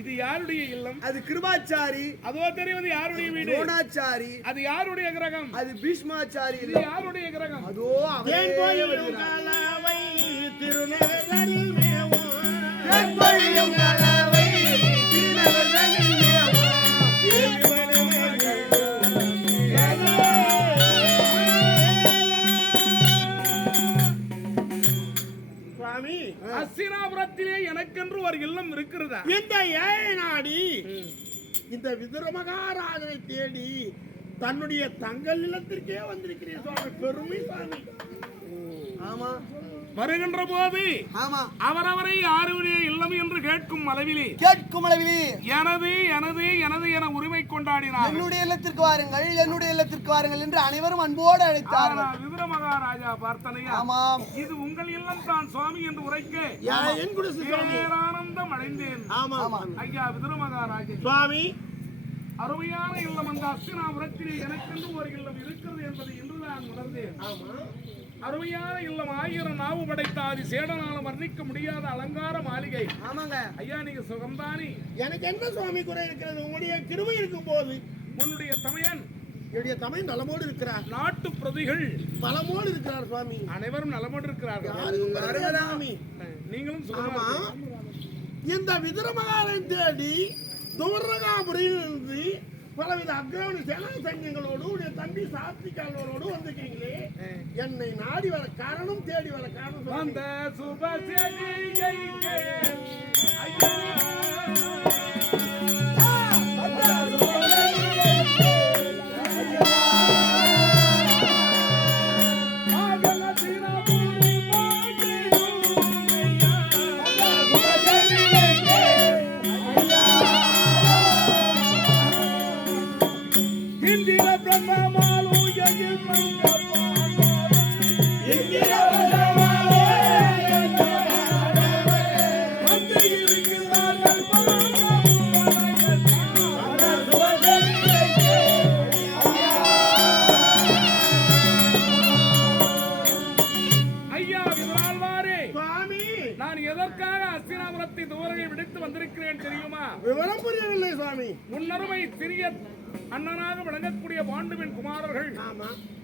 இது யாருடைய இல்லம்? அது கிருபாச்சாரி. அதோ தெரிவது யாருடைய வீடு? துரோணாச்சாரி. அது யாருடைய கிரகம்? அது பீஷ்மாச்சாரி. இது யாருடைய கிரகம்? அதோ தேன் பொழியும் கலவை திருநகரில் மேவும். தேன் பொழியும் கலவை திருநகரில் மேவும். சுவாமி, அஸ்தினாபுரத்திலே எனக்கென்று ஒரு இல்லம் இருக்கிறதா? இந்த ஏழை நாடி இந்த விதுர மகாராஜனை தேடி தன்னுடைய தங்கள் இல்லத்திற்கே வந்திருக்கிறேன் சுவாமி. பெருமை சுவாமி. ஆமா வருகின்ற போது ஆமா அவரவரை யாருடைய இல்லம் என்று கேட்கும் அளவிலே எனது எனது எனது என உரிமை கொண்டாடினார். என்னுடைய இல்லத்திற்கு வாருங்கள் என்று அனைவரும் அன்போடு அழைத்தார்கள். விதுர மகாராஜா பார்த்தனையா? ஆமாம் இது உங்கள் இல்லம் தான் சுவாமி என்று உரைக்க என் குடிசை சுவாமி. பேரானந்தம் அடைந்தேன். ஆமா ஐயா விதுர மகாராஜா சுவாமி, அருமையான இல்லம் அந்த அஸ்தினாபுரத்திலே எனக்கென்று ஒரு இல்லம் இருக்கிறது என்பதை இன்று நான் உணர்ந்தேன். அருமையான இல்லம், 1000 நாவு படைத்த ஆதி சேடனால வர்ணிக்க முடியாத அலங்கார மாளிகை. ஆமாங்க. ஐயா நீங்க சுகம்தானே? எனக்கு என்ன சுவாமி குறை இருக்கிறது? உங்களுடைய கிருபை இருக்கும் போது உன்னுடைய தமையன் என்னுடைய தமையன் நலமோடு இருக்கிறார், நாட்டு பிரதிகள் பலமோடு இருக்கிறார் சுவாமி. அனைவரும் நலமோடு இருக்கிறார்கள். யாருக்கும் குறை இல்லை சுவாமி. நீங்களும் ஆமா, சுகமா? இந்த விதுரமகாரை தேடி தூரகாபுரியிலிருந்து பலவித அக்ரவணி சேனா சைன்யங்களோடு உடைய தம்பி சாத்திகாலோடு வந்திருக்கீங்களே, என்னை நாடி வர காரணம், தேடி வர காரணம் சுவாமி. அந்த சுபசேனிகைக்கு ஐயா விவரம் புரியவில்லை சுவாமி. முன்னருமை சிறிய அண்ணனாக விளங்கக்கூடிய பாண்டுவின் குமாரர்கள்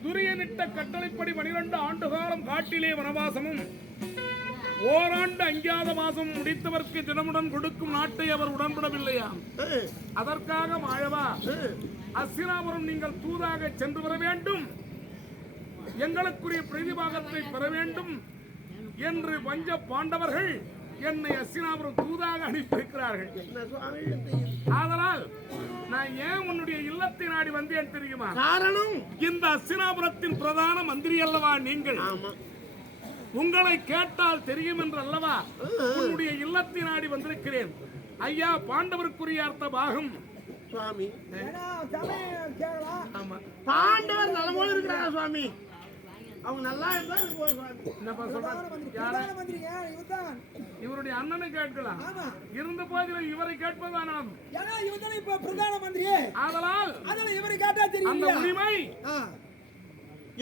துரியனிட்ட கட்டளைப்படி 12 ஆண்டு காலம் காட்டிலே வனவாசமும் ஓராண்டு அஞ்சாத மாசம் முடித்தவர்க்கு தினமுடன் கொடுக்கும் நாட்டை அவர் உடன்படவில்லையா? அதற்காக மாழவா அஸ்தினாபுரம் நீங்கள் தூதாக சென்று வர வேண்டும், எங்களுக்குரிய பிரதிபாகத்தை பெற வேண்டும் என்று பஞ்ச பாண்டவர்கள் என்னை அஸ்தினாபுரம் தூதாக அனுப்பியிருக்கிறார்கள். ஆதலால் நான் ஏன் உன்னுடைய இல்லத்தை நாடி வந்தேன் தெரியுமா? காரணம், இந்த அஸ்தினாபுரத்தின் பிரதான மந்திரி அல்லவா நீங்கள். உங்களை கேட்டால் தெரியும் என்று அல்லவா உன்னுடைய இல்லத்தை நாடி வந்திருக்கிறேன். ஐயா, பாண்டவருக்குரிய அர்த்த பாகம் சுவாமி. ஆமா, பாண்டவர் நலமோடு இருக்கிறார் சுவாமி. அவங்க நல்லா இருந்தா இவருடைய அண்ணனை கேட்கலாம், இருந்த போதிலும் இவரை கேட்பதானாம். பிரதான மந்திரி ஆதலால் இவரை கேட்டா தெரியும். அந்த உரிமை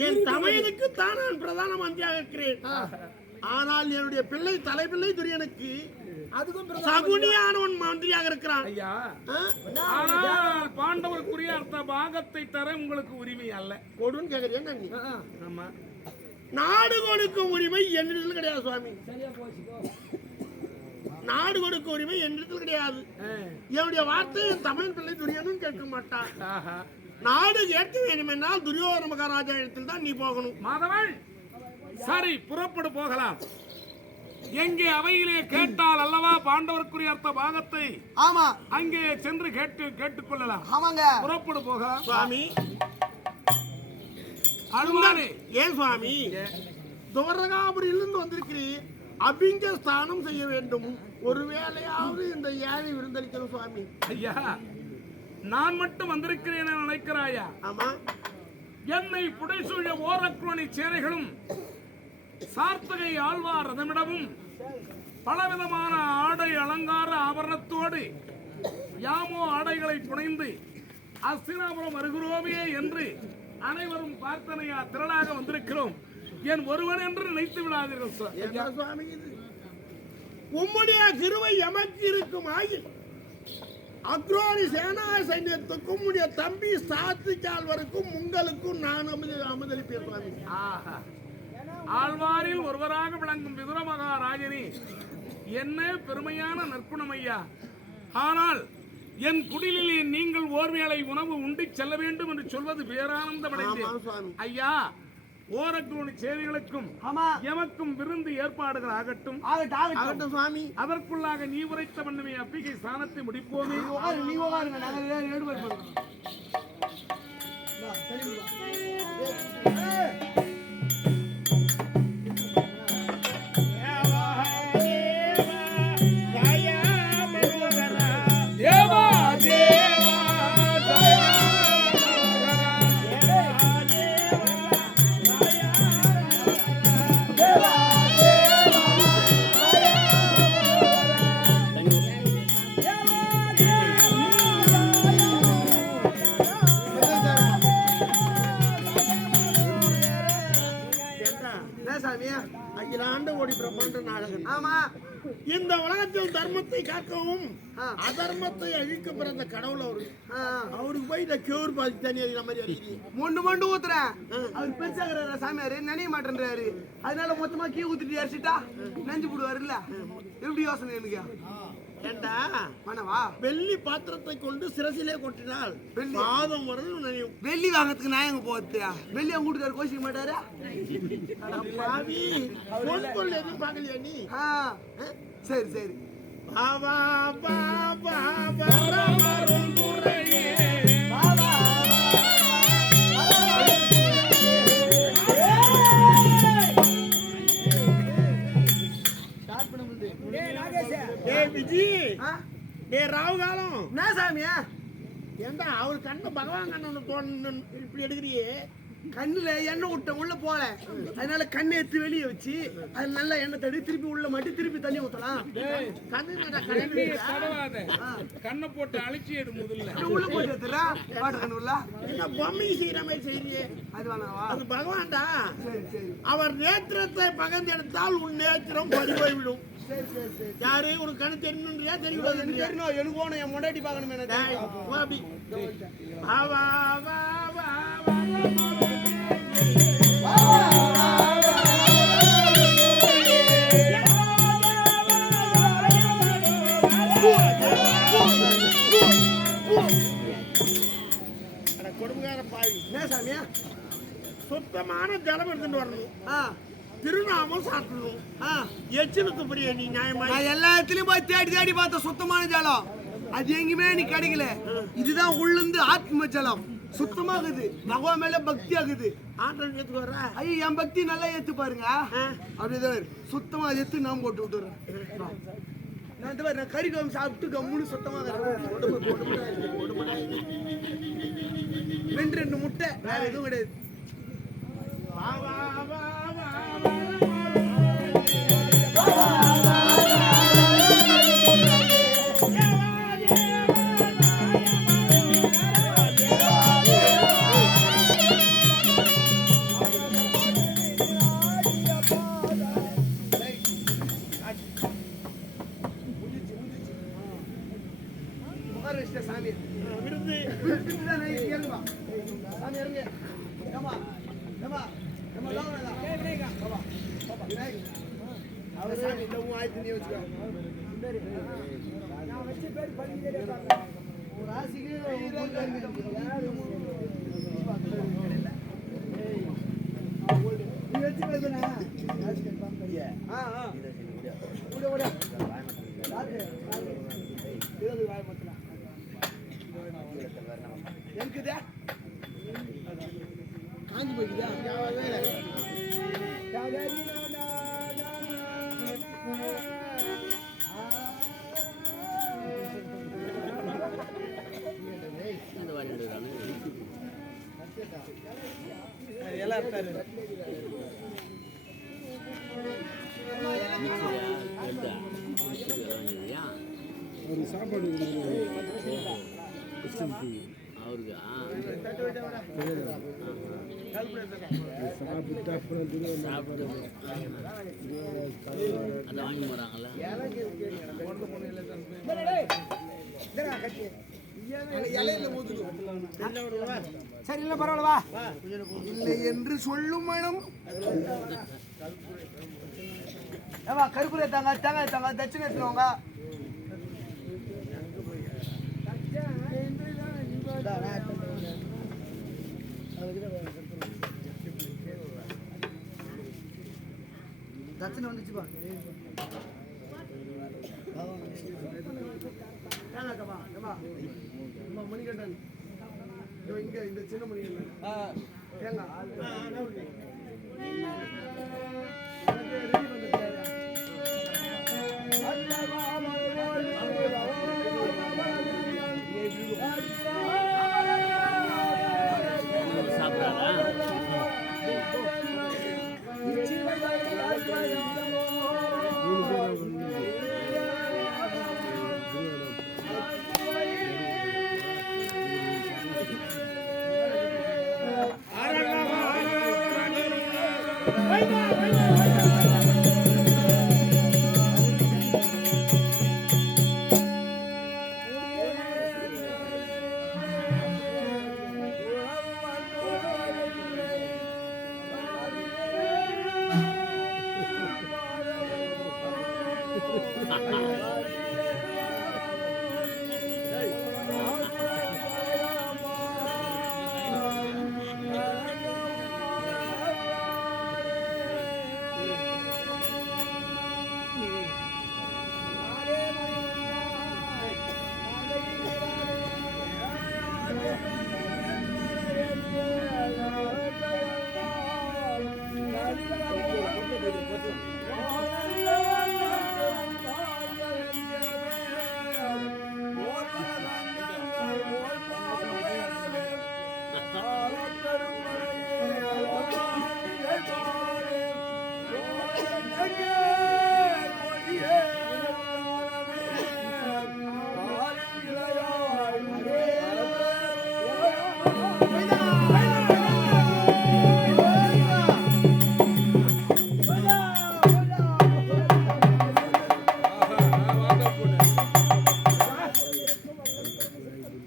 என் தமையனுக்கு தான் நான் பிரதான மந்திரியாக இருக்கிறேன். ஆனால் என்னுடைய பிள்ளை தலைப்பிள்ளை துரியனுக்கு அதுக்கும் சகுனியானவன் மந்திரியாக இருக்கிறான். ஐயா, ஆனால் பாண்டவருக்குரிய அர்த்த பாகத்தை தர உங்களுக்கு உரிமை அல்ல. கொடுன்னு கேக்குறீங்க. ஆமா, நாடு கொடுக்கும் உரிமை என்னிடத்தில் கிடையாது சுவாமி. நாடு கொடுக்க உரிமை என்னிடத்தில் கிடையாது. என்னுடைய வார்த்தை என் தமிழ் பிள்ளை துரியனும் கேட்க மாட்டான். நாடு கேட்க வேண்டும் என்றால் துரியோதன மகாராஜா இடத்தில் தான் நீ போகணும். மாதவன், சரி புறப்படு போகலாம். எங்கே அவையிலே கேட்டால் அல்லவா பாண்டவருக்குரிய அர்த்த பாகத்தை ஆமா அங்கே சென்று கேட்டுக்கொள்ளலாம். ஆமாங்க, புறப்படு போகலாம். சுவாமி, அனுமானே, ஏன் சுவாமி துவரகாபுரியிலிருந்து வந்திருக்கிறீர், அபிங்க ஸ்தானம் செய்ய வேண்டும். ஒருவேளையாவது இந்த ஏழை விருந்தளிக்கணும் சுவாமி. ஐயா, நான் மட்டும் வந்திருக்கிறேன் நினைக்கிறாயா? ஆமா, என்னை புடைசூழ ஓரக்ரோணி சேனைகளும் சார்த்தகை ஆழ்வார் ரதமிடமும் பலவிதமான ஆடை அலங்கார ஆபரணத்தோடு யாமோ ஆடைகளை புனைந்து அஸ்தினாபுரம் வருகிறோமே என்று அனைவரும் பிரார்த்தனையா திரளாக வந்திருக்கிறோம். என் ஒருவன் என்று நினைத்து விடாதீர்கள் சுவாமி. உம்முடைய கிருபை எமக்கு இருக்கும் ஆகில் அக்ரோனி சேனா சைன்யத்துக்கும் உடைய தம்பி சாத்திகால்வருக்கும் உங்களுக்கும் நான் அமுதளிப்பேன் சுவாமி. ஆழ்வாரில் ஒருவராக விளங்கும் விதுர மகாராஜனே, என்ன பெருமையான நற்குணம் ஐயா. ஆனால் என் குடிலிலே நீங்கள் ஓர்வேளை உணவு உண்டு செல்ல வேண்டும் என்று சொல்வது பேரானந்தம் அடைந்தேன். ஐயா, ஓரக்ரோணி சேனைகளுக்கும் எமக்கும் விருந்து ஏற்பாடுகள் ஆகட்டும். சுவாமி, அதற்குள்ளாக நீ உரைத்த வண்ணமே அப்பிகை ஸ்தானத்தை முடிப்போமே. கோடி பிரம்மாண்ட நாயகன். ஆமா. இந்த உலகத்தில் தர்மத்தை காக்கவும் அதர்மத்தை அழிக்க பிறந்த கடவுள் அவரு. அவருக்கு போய் இந்த கேர் பாதி தண்ணி அறிகிற மாதிரி அறிகிறீங்க. மொண்டு ஊத்துறேன். அவர் பெருசாகிறாரு சாமியாரு, நினைய மாட்டேன்றாரு. அதனால மொத்தமா கீ ஊத்திட்டு அரிசிட்டா நஞ்சு போடுவாருல்ல. எப்படி யோசனை எனக்கு? ஏண்டா மனவா வெள்ளி பாத்திரத்தை கொண்டு சிரசிலே கொட்டினால் பாதம் வரணும் நினைவும். வெள்ளி வாங்கறதுக்கு நான் எங்க போகுது? வெள்ளி அவங்க வீட்டுக்காரு கோச்சிக்க மாட்டாரு. பாவி பொருள் எதுவும் பார்க்கலையா நீ? சரி சரி. பாபா பாபா வரமருந்துரையே விஜி ராவு காலம் என்ன சாமியா? ஏண்டா அவர் கண்ணு பகவான் கண்ணு இப்படி எடுக்கிறியே? கண்ணுல எண்ணெய் விட்ட உள்ள போல, அதனால கண்ணை எடுத்து வெளியே வச்சு அது நல்லா எண்ணெய் தடி திருப்பி உள்ள மட்டும் திருப்பி தண்ணி ஊத்தலாம். கண்ணை போட்டு அழிச்சி எடு முதல்ல உள்ள போட்டு எடுத்துறா வாட்டர் கண்ணு உள்ள. என்ன பொம்மைக்கு செய்யற மாதிரி செய்யறியே? அது வேணாவா? அது பகவான்டா. சரி சரி. அவர் நேத்திரத்தை பகந்தெடுத்தால் உன் நேத்திரம் பறி போய்விடும். சரி சரி சரி. யாரு உனக்கு கண்ணு தெரியணுன்றியா? தெரியக்கூடாது. எனக்கு தெரியணும். எனக்கு போகணும், என் முன்னாடி பார்க்கணும். அப்படி வா வா வா வா கொடுமையான பாவி. என்ன சாமியா? சுத்தமான ஜலம் எடுத்துட்டு வரணும். திருநாமம் சாப்பிடணும். எச்சினத்து புரிய நீ நியாயமா? நான் எல்லா இடத்துலயும் போய் தேடி தேடி பார்த்த சுத்தமான ஜலம் அது எங்கேயுமே நீ கிடைக்கல. இதுதான் உள்ளிருந்து ஆத்ம ஜலம். சுத்தமாகுது, பகவான் மேல பக்தி ஆகுது. ஆற்றல் ஏத்துக்கு வர்ற ஐயோ என் பக்தி நல்லா ஏத்து பாருங்க. அப்படிதான் சுத்தமா எடுத்து நான் போட்டு விட்டுறேன். நான் கறி கம் சாப்பிட்டு கம்முன்னு சுத்தமாக ரெண்டு முட்டை, வேற எதுவும் கிடையாது. சாமி விருந்து இறங்குவா சாமி இறங்க. எனக்குதா காஞ்சி போய்க்குதா? எல்லாம் இருக்காரு. ஒரு சாப்பாடு சாப்பிட்டு அப்புறம் வாங்கி போறாங்கல்ல. சரி இல்ல பரவாயில்ல வா. இல்லை என்று சொல்லும் மனம் கருப்புரை தாங்க தேங்காய் தாங்க தட்சிணை எடுத்துவாங்க. தட்சிணை வந்துச்சுப்பா. மணிகண்டன் இங்க இந்த சின்ன மணிகண்டன் சாப்பிடுறாரா?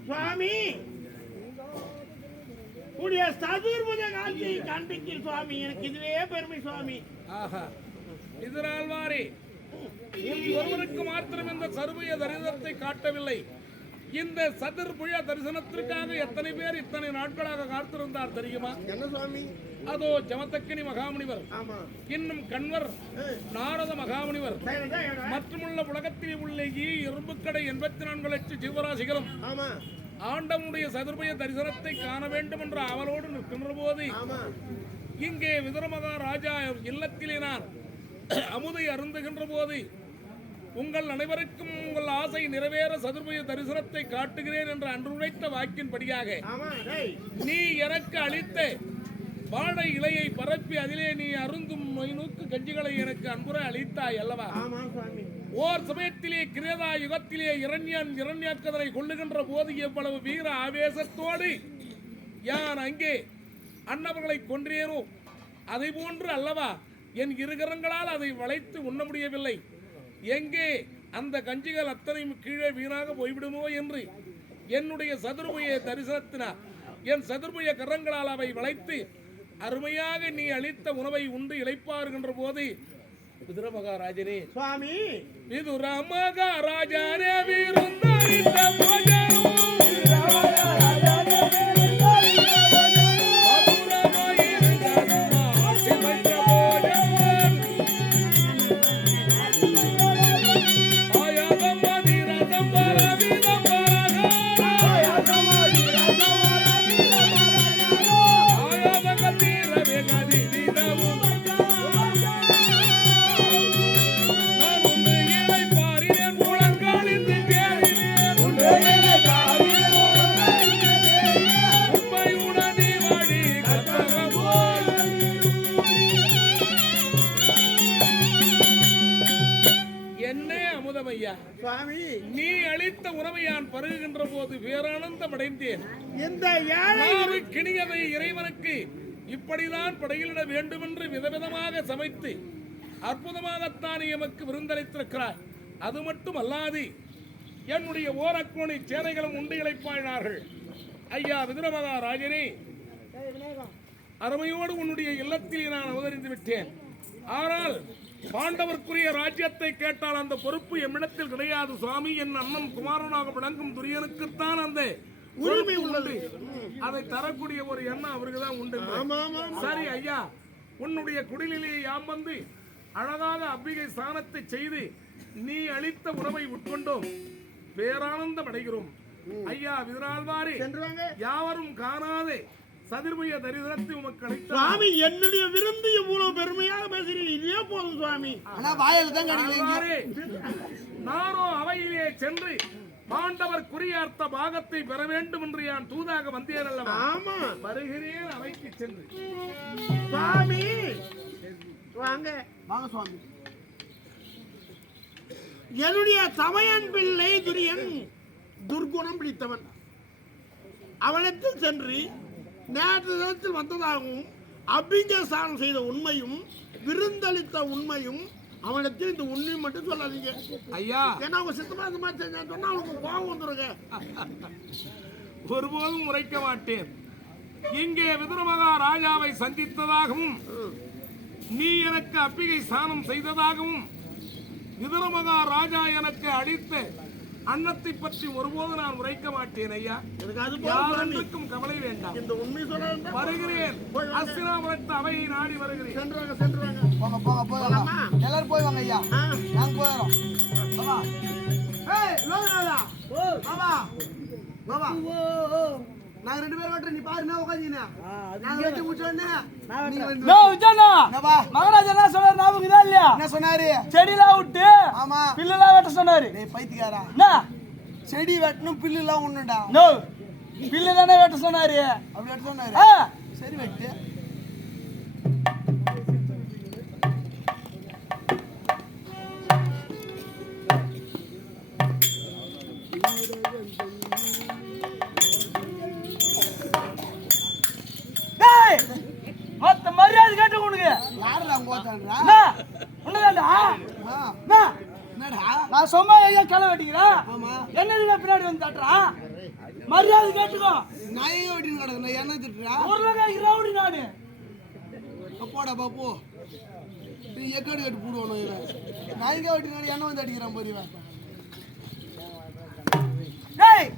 சுவாமி கூடிய சதுர்புஜ காட்சியை காண்பித்தீர் சுவாமி. எனக்கு இதுவே பெருமை சுவாமி. ஆஹா எதிரால்வாரே, உன் ஒருவருக்கு மாத்திரம் இந்த சர்வய தரிசனத்தை காட்டவில்லை. இந்த சதுர்புஜ தரிசனத்திற்காக எத்தனை பேர் இத்தனை நாட்களாக காத்திருந்தார் தெரியுமா? என்ன சுவாமி? அதோ ஜமதக்கினி மகாமுனிவர், ஆமா, இன்னும் கண்வர் நாரத மகாமுனிவர், மற்றுமுள்ள உலகத்தில் உள்ள இரும்புக்கடை 84 லட்சம் ஜீவராசிகளும் ஆமா ஆண்டவனுடைய சதுர்பய தரிசனத்தை காண வேண்டும் என்ற அவளோடு நிற்கின்ற போது ஆமா இங்கே விதுரமகா ராஜா இல்லத்திலே நான் அமுதை அருந்துகின்ற போது உங்கள் அனைவருக்கும் உங்கள் ஆசை நிறைவேற சதுர்பய தரிசனத்தை காட்டுகிறேன் என்ற அன்று உரைத்த வாக்கின்படியாக ஆமா டேய் நீ எனக்கு அளித்த வாழை இலையை பரப்பி அதிலே நீ அருந்தும் நோக்கு கஞ்சிகளை எனக்கு அன்புரை அளித்தாய் அல்லவா? ஆமா சுவாமி. ஓர் சமயத்திலே கிரேதா யுகத்திலே இரண்யாக்கதனை கொள்ளுகின்ற போது எவ்வளவு வீர ஆவேசத்தோடு யான் அங்கே அன்னவர்களை கொன்றேனோ அதை போன்று அல்லவா என் இருகரங்களால் அதை வளைத்து உண்ண முடியவில்லை. எங்கே அந்த கஞ்சிகள் அத்தனையும் கீழே வீணாக போய்விடுமோ என்று என்னுடைய சதுர்புய தரிசனத்தினார் என் சதுர்புய கரங்களால் அவை வளைத்து அருமையாக நீ அளித்த உணவை உண்டு இளைப்பாருகின்ற போது விதுரமகாராஜனே சுவாமி விதுரமகாராஜனே விருந்தளித்த போஜனம் சுவாமி நீ அளித்த உணவை நான் பருகுகின்ற போது பேரானந்தம் அடைந்தேன். இந்த ஏழை கிணியதை இறைவனுக்கு இப்படிதான் படையிலிட வேண்டும் என்று விதவிதமாக சமைத்து அற்புதமாகத்தான் எமக்கு விருந்தளித்திருக்கிறாய். அது மட்டும் அல்லாது என்னுடைய ஓரக்கோணி சேனைகளும் உண்டு இழைப்பாயினார்கள். ஐயா விதுரமகாராஜனே, அருமையோடு உன்னுடைய இல்லத்தில் நான் அவதரித்து விட்டேன். ஆனால் பாண்டவர்க்குரிய ராஜ்யத்தை கேட்டால் அந்த பொறுப்பு எம்மிடத்தில் கிடையாது சுவாமி. என் அண்ணன் குமாரனாக விளங்கும் துரியனுக்குத்தான் அந்த உரிமை உண்டு. அதை தரக்கூடிய ஒரு எண்ணம் அவருக்கு தான் உண்டு. சரி ஐயா, உன்னுடைய குடிலிலே யாம் வந்து அழகாக அம்பிகை ஸ்நானத்தை செய்து நீ அளித்த உணவை உட்கொண்டோம், பேரானந்தம் அடைகிறோம். ஐயா விதுரால்வாரே, யாவரும் காணாதே சதுர்புய தரிசனத்தை உமக்கு அளித்தார். சுவாமி, என்னுடைய விருந்து இவ்வளவு பெருமையாக பேசுகிறீர்கள், இதே போதும் சுவாமி. நானோ அவையிலே சென்று பாண்டவர் குறியார்த்த பாகத்தை பெற வேண்டும் என்று நான் தூதாக வந்தேன் அல்லவா? ஆமா, வருகிறேன் அவைக்கு சென்று. சுவாமி வாங்க வாங்க சுவாமி. என்னுடைய தமையன் பிள்ளை துரியன் துர்குணம் பிடித்தவன். அவனிடத்தில் சென்று நேற்று தினத்தில் வந்ததாகவும் அபிங்க ஸ்நானம் செய்த உண்மையும் விருந்தளித்த உண்மையும் அவனிடத்தில் இந்த உண்மையை மட்டும் சொல்லாதீங்க ஐயா. ஏன்னா அவங்க சித்தமா இந்த மாதிரி செஞ்சா சொன்னா அவனுக்கு கோபம் வந்துருங்க. ஒருபோதும் உரைக்க மாட்டேன். இங்கே விதுரமகா ராஜாவை சந்தித்ததாகவும் நீ எனக்கு அப்பிகை ஸ்நானம் செய்ததாகவும் விதுரமகா ராஜா எனக்கு அளித்த அன்னத்தை பற்றி ஒருபோது நான் உரைக்க மாட்டேன் ஐயா. யாருக்கும் கவலை வேண்டாம். இந்த உண்மை சொல்ல வருகிறேன். அஸ்தினாபுரத்து அவையை நாடி வருகிறேன். சென்றுவாங்க. போங்க போங்க போகலாம். எல்லாரும் போய் வாங்க ஐயா. நாங்க போறோம். பாபா. ஏய் லோகநாதா. பாபா. பாபா. நாங்க ரெண்டு பேரும் மட்டும் நீ பாரு நான் உட்கார்ந்தீனா. நாங்க வெட்டி முடிச்சோனே நீ வந்து நோ விஜயனா. என்னப்பா? மகாராஜா என்ன சொன்னாரு ஞாபகம் இதா இல்லையா? என்ன சொன்னாரு? செடிலாம் விட்டு ஆமா. பில்லுலாம் வெட்ட சொன்னாரு. டேய் பைத்தியக்காரா. என்ன? செடி வெட்டணும் பில்லுலாம் ஒண்ணுடா. நோ. பில்லு தானே வெட்ட சொன்னாரு. அப்படி வெட்ட சொன்னாரு. சரி வெட்டு. டேய் மொத்த மரியாதை கேட்டு உனக்கு யாருடா போத்தான்றா? என்ன உன்னதாடா என்ன என்னடா? நான் சும்மா ஐயா களை வெட்டிக்கிறேன் ஆமா. என்ன பின்னாடி வந்து தட்டுறா மரியாதை கேட்டுக்கோ நான் எங்க வெட்டின்னு கிடக்குறேன், என்ன திட்டுறா? உருளைக்காய் ரவுடி நானு போடா பாப்போ, நீ எக்காடு கட்டு போடுவானோ இவன். நான் எங்க வெட்டினாடி என்ன வந்து அடிக்கிறான் பாரு இவன். டேய்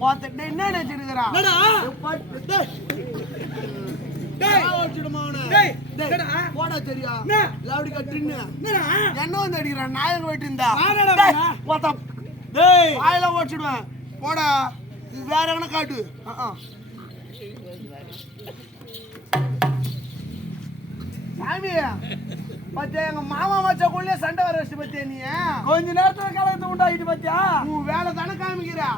போத்த என்ன நினைச்சிருக்கிறான்? என்னடா டேய் வச்சிடுமா அவனை. டேய் டேய், என்னடா போடா சரியா? என்ன? லாவடி கட்டுன்னு என்னடா என்ன வந்து அடிக்கிறான்? நாயங்க வெட்டிருந்தா நானடா டேய், வேணா? போத்தா டேய் வாயில ஓடிடுவேன். போடா, இது வேற எங்கன காட்டு. சாமி பத்தியா, எங்க மாமா மச்சாக்குள்ளே சண்டை வர வச்சு பத்தியா நீ? கொஞ்ச நேரத்துல கலகத்தை உண்டாகிட்டு பாத்தியா உன் வேலை தானே காமிக்கிறா?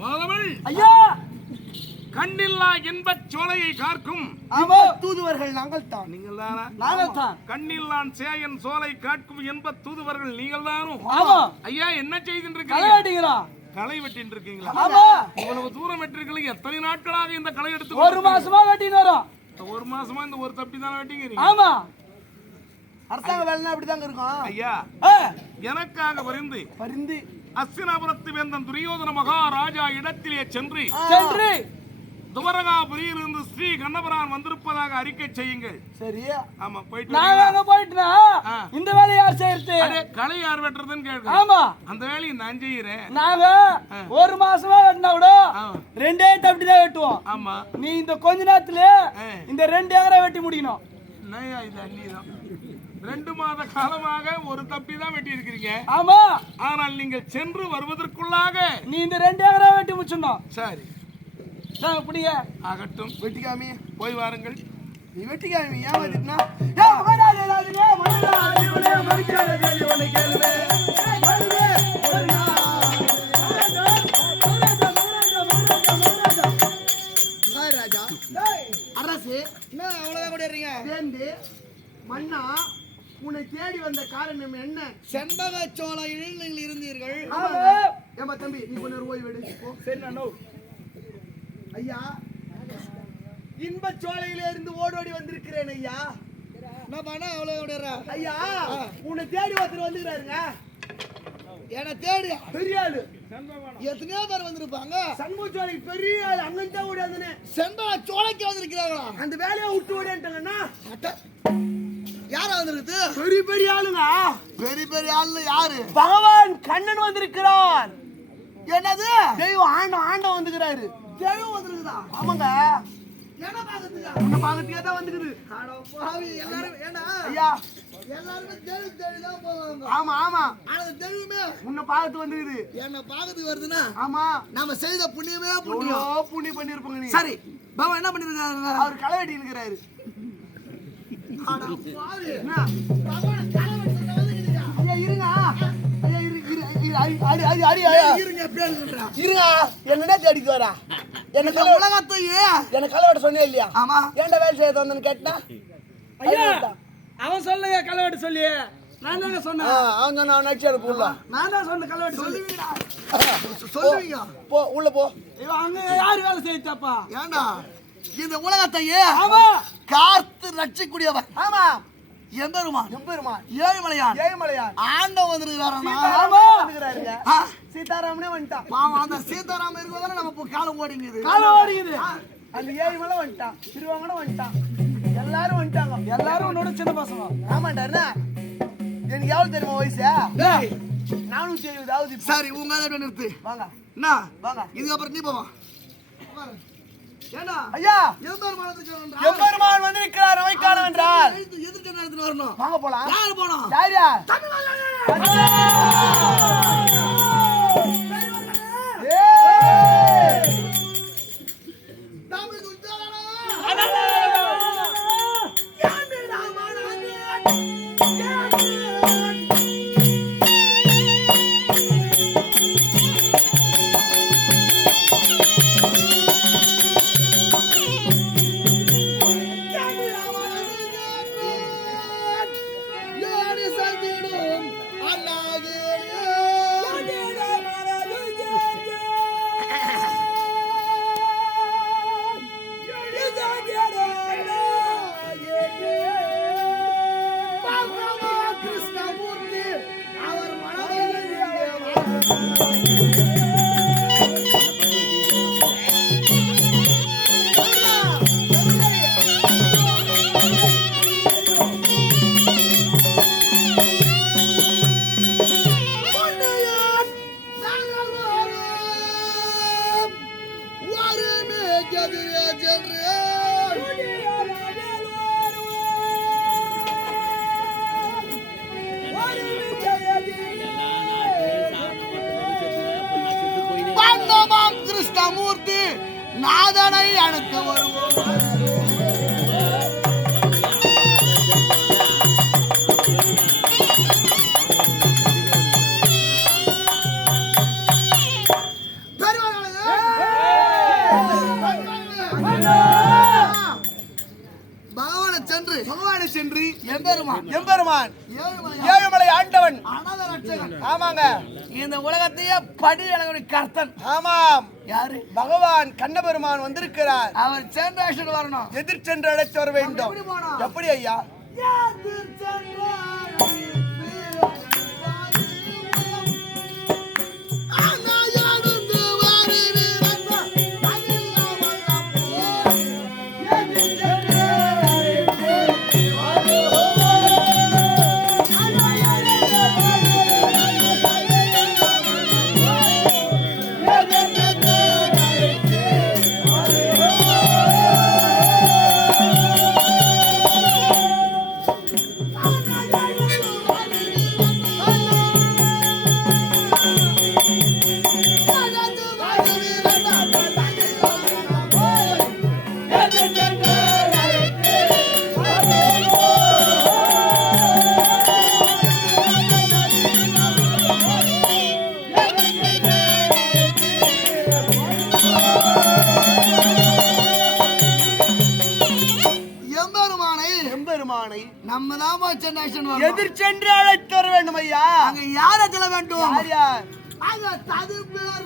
மாதவள் ஐயா கண்ணில்லா இன்பச் சோலையை காக்கும் ஆமா, தூதுவர்கள் நாங்கள் தான். நீங்கள் தானா? நாங்கள் தான் கண்ணில்லான் சேயன் சோலை காக்கும் என்ப தூதுவர்கள் நீங்கள் தானும். ஆமா ஐயா என்ன செய்து களை வெட்டிக்கிறோம் களை வெட்டின்னு இருக்கீங்களா? ஆமா இவ்வளவு தூரம் வெட்டிருக்கீங்க. எத்தனை நாட்களாக இந்த களை எடுத்து ஒரு மாசமா வெட்டின்னு வரோம் ஒரு மாசமா இந்த ஒரு தப்பி தானே வெட்டிங்க. ஆமா அரசாங்க வேலைன்னா அப்படிதாங்க இருக்கும். ஐயா எனக்காக பரிந்து பரிந்து அஸ்தினாபுரத்து வேந்தன் துரியோதன மகாராஜா இடத்திலே சென்று சென்று துவரகாபுரியிலிருந்து ஸ்ரீ கண்ணபுரான் வந்திருப்பதாக அறிக்கை செய்யுங்கள். சரி, ஆமா போயிட்டு நாங்க அங்க போயிட்டுனா இந்த வேலையை யார் செய்யறது? அடே, களை யார் வெட்டுறதுன்னு கேட்க. ஆமா அந்த வேலையை நான் செய்யறேன். நாங்க ஒரு மாசமா வெட்டினா கூட ரெண்டே தப்பி தான் வெட்டுவோம். ஆமா நீ இந்த கொஞ்ச நேரத்துல இந்த 2 ஏக்கரை வெட்டி முடிக்கணும். நயா இது அண்ணிதான் 2 மாத காலமாக ஒரு தப்பி தான் வெட்டி இருக்கிறீங்க. ஆமா ஆனால் நீங்கள் சென்று வருவதற்குள்ளாக நீ இந்த 2 ஏக்கரை வெட்டி முடிச்சிடணும். சரி அப்படியே ஆகட்டும், வெட்டிக்காமி போய் வாருங்கள். நீ வெட்டிக்காமி ஏமாத்திட்டுனா ராஜா அரசு என்ன அவ்வளவுதான் கூட சேர்ந்து மன்னா உன்னை தேடி வந்த காரணம் என்ன? செண்பக சோழ இழில் இருந்தீர்கள். ஏமா தம்பி, நீ கொஞ்சம் ஓய்வு எடுத்து சரி நானோ ஐயா, இன்பச் சோலையில இருந்து ஓடோடி வந்திருக்கிறேன் ஐயா. நான் பண்ண அவ்வளவு ஐயா, உன்னை தேடி ஒருத்தர் வந்துக்கிறாருங்க. என்ன தேடி பெரிய ஆளு எத்தனையோ பேர் வந்திருப்பாங்க. சண்முக சோலைக்கு பெரிய ஆளு அங்கதான் ஓடியாதுன்னு செண்பக சோலைக்கு வந்திருக்கிறாங்களா? அந்த வேலையை விட்டு ஓடியான்ட்டாங்கன்னா யாரா வந்திருக்கு? பெரிய பெரிய ஆளுங்க. பெரிய பெரிய ஆளு யாரு? பகவான் கண்ணன் வந்திருக்கிறார். என்னது? தெய்வம் ஆண்டம் வந்துக்கிறாரு. தெய்வம் வந்திருக்குதா? ஆமாங்க. என்ன பாக்கிறதுக்கு? உன்னை பாக்கிறதுக்கே தான் வந்துக்குது. எல்லாரும் ஏன்னா ஐயா எல்லாருமே தேடி தான் போவாங்க. ஆமா ஆமா, ஆனா தெய்வமே உன்னை பார்த்து வந்துக்குது. என்ன பார்க்கறதுக்கு வருதுன்னா ஆமா, நாம செய்த புண்ணியமே புண்ணியம். புண்ணியம் பண்ணிருப்போங்க நீ. சரி, பாபா என்ன பண்ணிருக்காங்க? அவர் களை வெட்டி இருக்கிறாரு. என்ன தேடிக்கு வரா? என்ன உலகத்தையே என்ன கலவட்ட சொன்னே இல்லையா? ஆமா, ஏன்டா வேலை செய்ய வந்தேன்னு கேட்டா ஐயா அவன் சொல்லுங்க கலவெட்டு சொல்லி. நான் தாங்க சொன்னேன். அவன் சொன்ன அவன் நடிச்சு அனுப்புல. நான் தான் சொன்ன கலவெட்டு சொல்லுவீங்களா? சொல்லுவீங்க. போ உள்ள போ. அங்க யாரு வேலை செய்யத்தாப்பா? ஏண்டா இந்த உலகத்தையே ஆமா காத்து ரட்சிக்கூடியவர். ஆமா, எம்பெருமான் ஏழுமலையான். ஆண்டவன் வந்துருக்காருங்க. சீதாராமனே வந்துட்டான். பாவம், அந்த சீதாராமன் இருக்கிறதால நம்ம காலம் ஓடிங்குது. அந்த ஏழுமலை வந்துட்டான், திருவாங்கன வந்துட்டான், எல்லாரும் வந்துட்டாங்க. எல்லாரும் உன்னோட சின்ன பசங்க. ஆமாண்டா, எனக்கு எவ்வளவு தெரியுமா வயசு? 470. சரி, உங்க நிறுத்து. வாங்க என்ன வாங்க, இதுக்கப்புறம் நீ போவா. ஐயா, எம்பெருமான் வந்திருக்கிறார், அவை காண என்றால் எதிர்க்க நேரத்தில் வரணும். வாங்க போலாம். யாரு போனோம்? யாரியா? கதிரே சென்று பண்டமாம் கிருஷ்ணமூர்த்தி நாதனை அணுக்க வருவோம். பகவானை சென்று எம்பெருமான் ஏழுமலை ஆண்டவன் ஆமாங்க இந்த உலகத்தையே படி அழகுடைய கர்த்தன். ஆமாம் யாரு? பகவான் கண்ணபெருமான் வந்திருக்கிறார். அவர் சென்று வரணும். எதிர் சென்று அழைத்து வர வேண்டும். எப்படி ஐயா? நம்ம தான் எதிர் சென்று அழைத்து வர வேண்டும் ஐயா. அங்க யார சொல்ல வேண்டும்? யார்? அங்க ததுபிலர்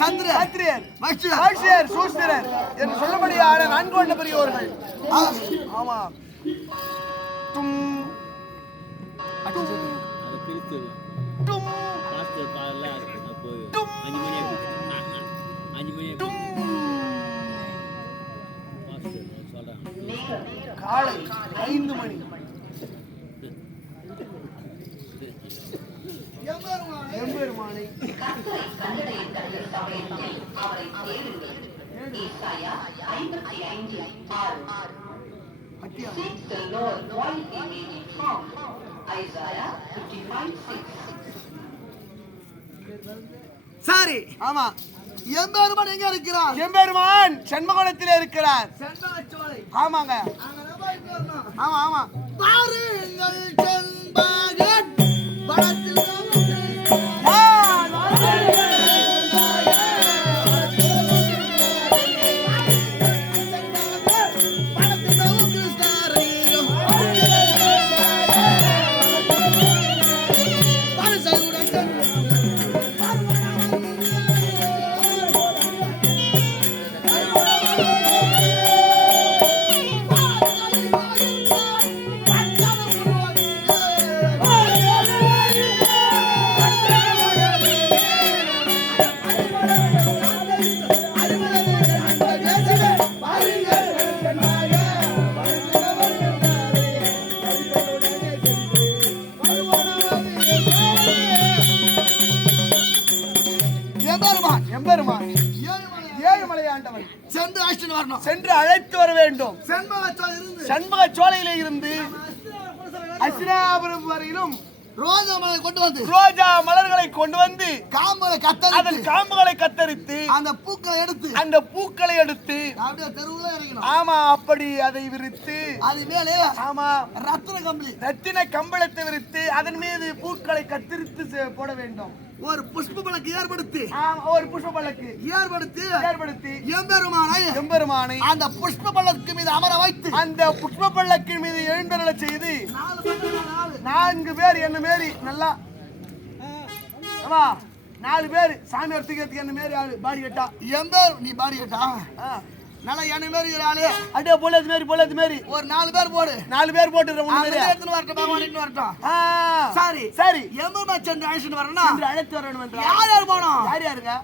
சந்திரர் வைஷ்யர் சூஸ்திரர் என்று சொல்லபடியான நான்கு கொண்ட பெரியோர்கள். ஆமா தும் காலை 5 மணி எம்பெருமானை சரி. ஆமா எம்பெருமான் எங்க இருக்கிறார்? எம்பெருமான் செண்பகோணத்திலே இருக்கிறார். ஆமாங்க. ஆமா ஆமா பாருங்கள் செண்பகன் வனத்தில் சென்று அழைத்து வர வேண்டும். செண்பக சோலையிலே இருந்து அஸ்தினாபுரம் வரையிலும் ரோஜா மலர்களை கொண்டு வந்து காம்புகளை கத்தரித்து அந்த பூக்களை எடுத்து ஆமா அப்படி அதை விரித்து அது மேலே ஆமா ரத்தின கம்பளத்தை விரித்து அதன் மீது பூக்களை கத்தரித்து போட வேண்டும். ஒரு புஷ்ப பல்லக்கு ஏற்படுத்தி ஒரு புஷ்ப பல்லக்கு ஏற்படுத்தி எம்பெருமானை அந்த புஷ்ப பல்லக்கு மீது அமர வைத்து அந்த புஷ்ப பல்லக்கின் மீது எழுந்தருள செய்து 4 பேர் என்ன மாரி நல்லா 4 பேர் சாமி எடுத்துக்கிறதுக்கு என்ன மாரி ஆளு பாடி கட்டா நீ பாடி கேட்டா நல்லா என்ன மாரி ஆளு அடே போலது மாரி ஒரு 4 பேர் போடு 4 பேர் போட்டுற எடுத்துன்னு வரட்டும் பகவான் எடுத்துன்னு வரட்டும் சரி எம்பெருமா சென்று அழைச்சிட்டு வரணும் அழைத்து வரணும் என்று யார் போனோம் யாருங்க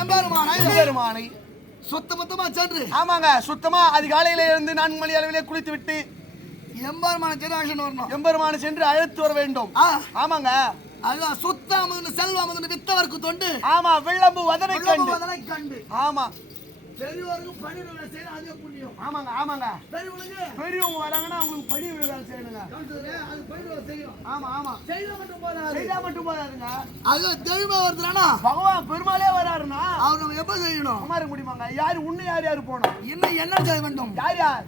எம்பெருமானை சுத்தமா சென்று ஆமாங்க சுத்தமா அதிகாலையில இருந்து 4 மணி அளவிலே குளித்து விட்டு எம்பெருமான சென்று அழைச்சிட்டு வரணும் எம்பெருமானை சென்று அழைத்து வர வேண்டும் ஆமாங்க அதுதான் சுத்தாமது செல்வாமது வித்தவர்க்கு தொண்டு ஆமா விளம்பு வதனை கண்டு அதனை கண்டு ஆமா பெரியவருக்கு பணி விழா செய்யணும் அதே புண்ணியம் ஆமாங்க பெரியவங்களுக்கு பெரியவங்க வராங்கன்னா அவங்களுக்கு பணி விழா செய்யணுங்க அது பணி விழா செய்யும் ஆமா செய்த மட்டும் போதாதுங்க அது தெளிவா வருதுனா பகவான் பெருமாளே வராருன்னா அவர் நம்ம எப்ப செய்யணும் அமர முடியுமாங்க யாரு உன்னை யார் போனோம் இன்னும் என்ன செய்ய வேண்டும் யார்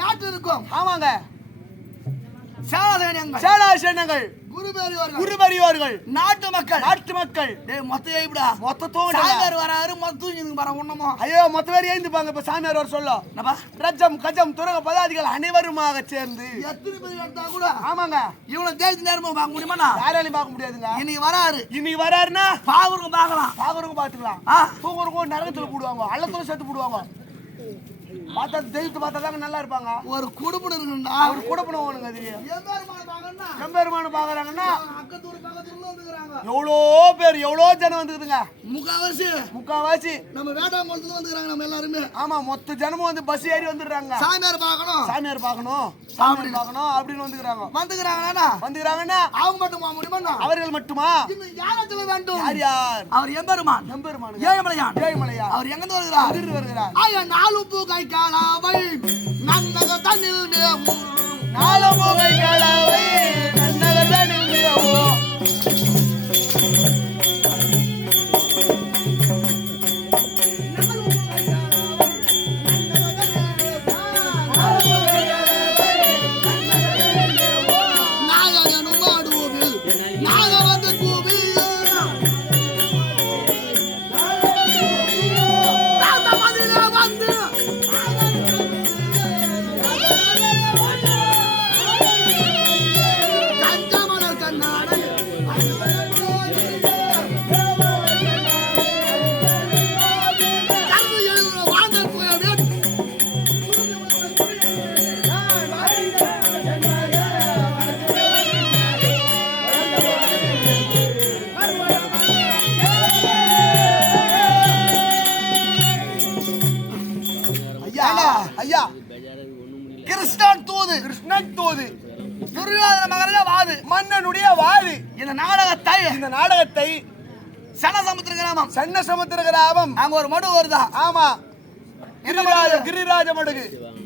நாட்டு இருக்கும் ஆமாங்க சேனாசேனங்கள் குருபெரியோர்கள் நாட்டு மக்கள் மொத்தம் எப்படா மொத்தத்தோட சாமியார் வராரு மொத்தம் வர ஒண்ணுமோ ஐயோ மொத்த பேர் ஏந்துப்பாங்க இப்ப சாமியார் வர சொல்ல ரஜம் கஜம் துரக பதாதிகள் அனைவருமாக சேர்ந்து எத்தனை பேர் எடுத்தா கூட ஆமாங்க இவ்வளவு தேதி நேரமா பார்க்க முடியுமா யாராலையும் பார்க்க முடியாதுங்க இன்னைக்கு வராருன்னா பாக்குறவங்க பாத்துக்கலாம் தூங்குறவங்க நரகத்துல போடுவாங்க அல்லத்துல சேர்த்து போடுவாங்க பார்த்தா தெய்வத்தை பார்த்தாதாங்க நல்லா இருப்பாங்க ஒரு குடும்பம் இருக்குண்டா ஒரு குடும்பம் வேணுங்க அது எம்பெருமானு பாக்குறாங்கன்னா எவ்வளோ ஜனம் வந்துக்குதுங்க முக்காவாசி நம்ம வேட்டாங்குளத்துல வந்துக்கிறாங்க நம்ம எல்லாருமே ஆமா மொத்த ஜனமும் வந்து பஸ் ஏறி வந்துடுறாங்க சாமியார் பார்க்கணும் அப்படின்னு வந்துக்கிறாங்கன்னா அவங்க மட்டும் போக முடியுமா அவர்கள் மட்டுமா யாரத்துல வேண்டும் யார் அவர் எம்பெருமான் ஏழுமலையான் அவர் எங்க வருகிறார் ஐயா 4 பூ கை காலாவை நன்னக தண்ணில் மேவும் 4 பூ கை காலாவை நன்னக தண்ணில் மேவும் ஏண்டா, ஐயா கிருஷ்ணன் தூது கிருஷ்ணன் தூது துரியோதன மகனே வாது மன்னனுடைய வாது இந்த நாடகத்தை சனசமுத்திர கிராமம் சன்ன சமுத்திர கிராமம் அங்க ஒரு மடு வருதா ஆமா கிரிராஜ மடுகு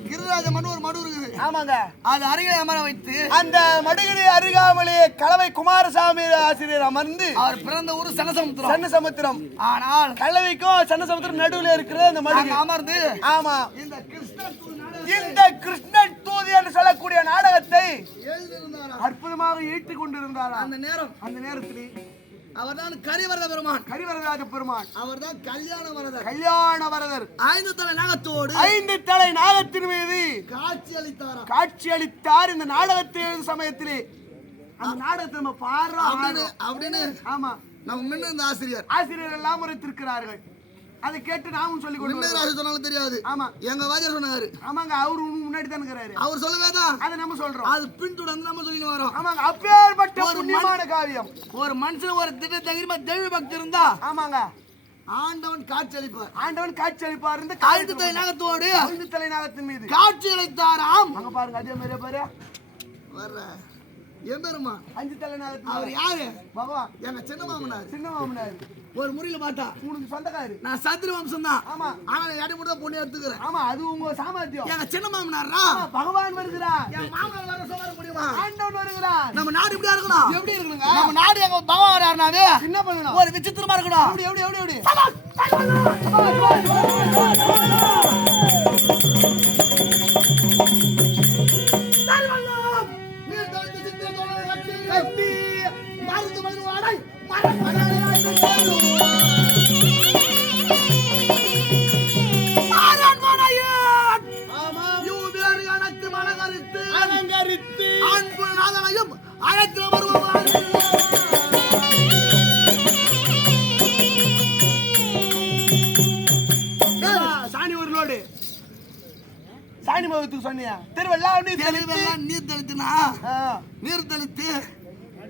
கிரிராஜ மடு ஒரு மடு இருக்குது ஆமாங்க அது அருகிலே அமர வைத்து அந்த மடுகிரி அருகாமலே கலவை குமாரசாமி ஆசிரியர் அமர்ந்து அவர் பிறந்த ஊர் சனசமுத்திரம் சன்ன சமுத்திரம் ஆனால் கலவைக்கும் சன்ன சமுத்திரம் நடுவுல இருக்கிற அந்த மடுகு அங்க அமர்ந்து ஆமா இந்த கிருஷ்ணன் தூது இந்த கிருஷ்ணன் தூது என்று சொல்லக்கூடிய நாடகத்தை எழுதியிருந்தாராம். அற்புதமாக ஈட்டிக் கொண்டிருந்தார் அந்த நேரம் அந்த நேரத்தில் அவர்தான் கரிவரத பெருமான் கரிவரராஜ பெருமான் அவர்தான் கல்யாண வரதர் கல்யாண வரதர் 5 தலை நாகத்தோடு 5 தலை நாகத்தின் மீது காட்சி அளித்தாராம். காட்சி அளித்தார் இந்த நாடகத்தை எழுதும் சமயத்திலே அந்த நாடகத்தை நம்ம அப்படின்னு ஆமா நம்ம முன்ன இந்த ஆசிரியர் எல்லாம் உரைத்திருக்கிறார்கள் அதை கேட்டு நாமும் சொல்லிக் கொண்டு சொன்னாலும் தெரியாது. ஆமா எங்க வாத்தியார் சொன்னாரு. ஆமாங்க அவரு முன்னாடி தான் இருக்கிறாரு. அவர் சொல்லவே தான் அதை நம்ம சொல்றோம். அது பின்தொடர்ந்து நம்ம சொல்லிட்டு வரோம். ஆமாங்க அப்பேற்பட்ட புண்ணியமான காவியம். ஒரு மனுஷன் ஒரு திட்ட தைரியமா தெய்வ பக்தி இருந்தா ஆமாங்க ஆண்டவன் காட்சி அளிப்பார். ஆண்டவன் காட்சி அளிப்பார். இந்த 5 தலை நாகத்தோடு 5 தலை நாகத்தின் மீது காட்சி அளித்தாராம். அங்க பாருங்க அதே மாதிரி பாரு வர்ற எம்பெருமா 5 தலை நாகத்தின் அவர் யாரு? பகவான் எங்க சின்ன மாமனார். சின்ன மாமனார். ஒரு முறையில பார்த்தா உங்களுக்கு சொந்தக்காரு. நான் சத்திர வம்சம் தான். ஆமா ஆனா எடை மட்டும் தான் பொண்ணு எடுத்துக்கிறேன். ஆமா அது உங்க சாமர்த்தியம். எங்க சின்ன மாமனாரா பகவான் வருகிறார். என் மாமனார் வர சொல்ல முடியுமா? ஆண்டவன் வருகிறார். நம்ம நாடு இப்படியா இருக்கணும். எப்படி இருக்கணுங்க? நம்ம நாடு எங்க பகவான் வராருனாவே என்ன பண்ணணும்? ஒரு விசித்திரமா இருக்கணும். எப்படி எப்படி எப்படி எப்படி சாணி மகத்துக்கு சொன்னியா திருவெல்லாம் நீர் தெளித்துனா நீர் தெளித்து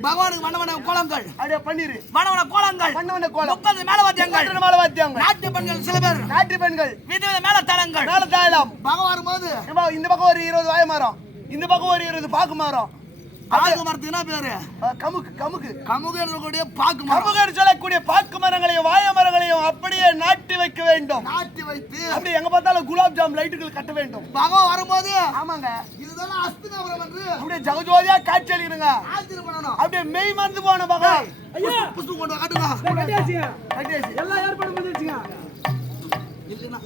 பகவானுக்கு வண்ணவன கோலங்கள் அப்படியே பண்ணிரு. வண்ணவன கோலங்கள் வண்ணவன கோலம் 30 மேலவாத்தியங்கள் மேலவாத்தியங்கள் நாட்டு பெண்கள் சில பேர் நாட்டு பெண்கள் விதவித மேலத்தாளங்கள் மேலத்தாளம் பகவான் வரும்போது இந்த பக்கம் ஒரு 20 வாய மரம் இந்த பக்கம் ஒரு 20 பாக்கு மரம். பாக்கு மரத்துக்கு என்ன பேரு? கமுக்கு கமுக்கு கமுகு என்ற பாக்கு மரம். கமுகு சொல்லக்கூடிய பாக்கு மரங்களையும் வாய மரங்களையும் அப்படியே நாட்டி வைக்க வேண்டும். நாட்டி வைத்து அப்படி எங்க பார்த்தாலும் குலாப் ஜாம் லைட்டுகள் கட்ட வேண்டும். பகவான் வரும்போது ஆமாங்க இதுதான் அஸ்தினாபுரம் என்று அப்படியே ஜகஜோதியா காட்சி அளிக்கிறங்க. ஆச்சரியம் பண்ணணும். அப்படியே மெய் மறந்து போன பகவான் புஷ்பம் கொண்டு காட்டுங்க. கட்டியாச்சு எல்லாம் ஏற்பாடு பண்ணி வச்சுங்க. இல்லைன்னா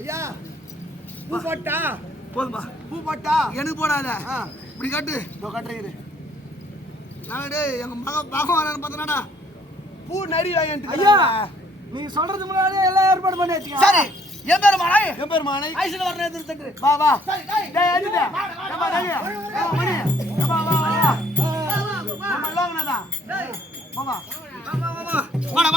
ஐயா பூ போட்டா போதுமா? பூ போட்டா எனக்கு போடாத. இப்படி காட்டு. கட்டுறது நானே எங்க மகன் பகவான் பார்த்தனாடா பூ நரி வாங்கிட்டு ஐயா நீ சொல்றதுக்கு முன்னாடியே எல்லாம் ஏற்பாடு பண்ணி வச்சுங்க. சரி எம்பெருமானை எம்பெருமானை ஐசில வரணும் எதிர்த்து வா வா சரி டேய் அடிடா நம்ம டேய் மணி வா வா வா நம்ம லோகனடா டேய் மாமா வாடா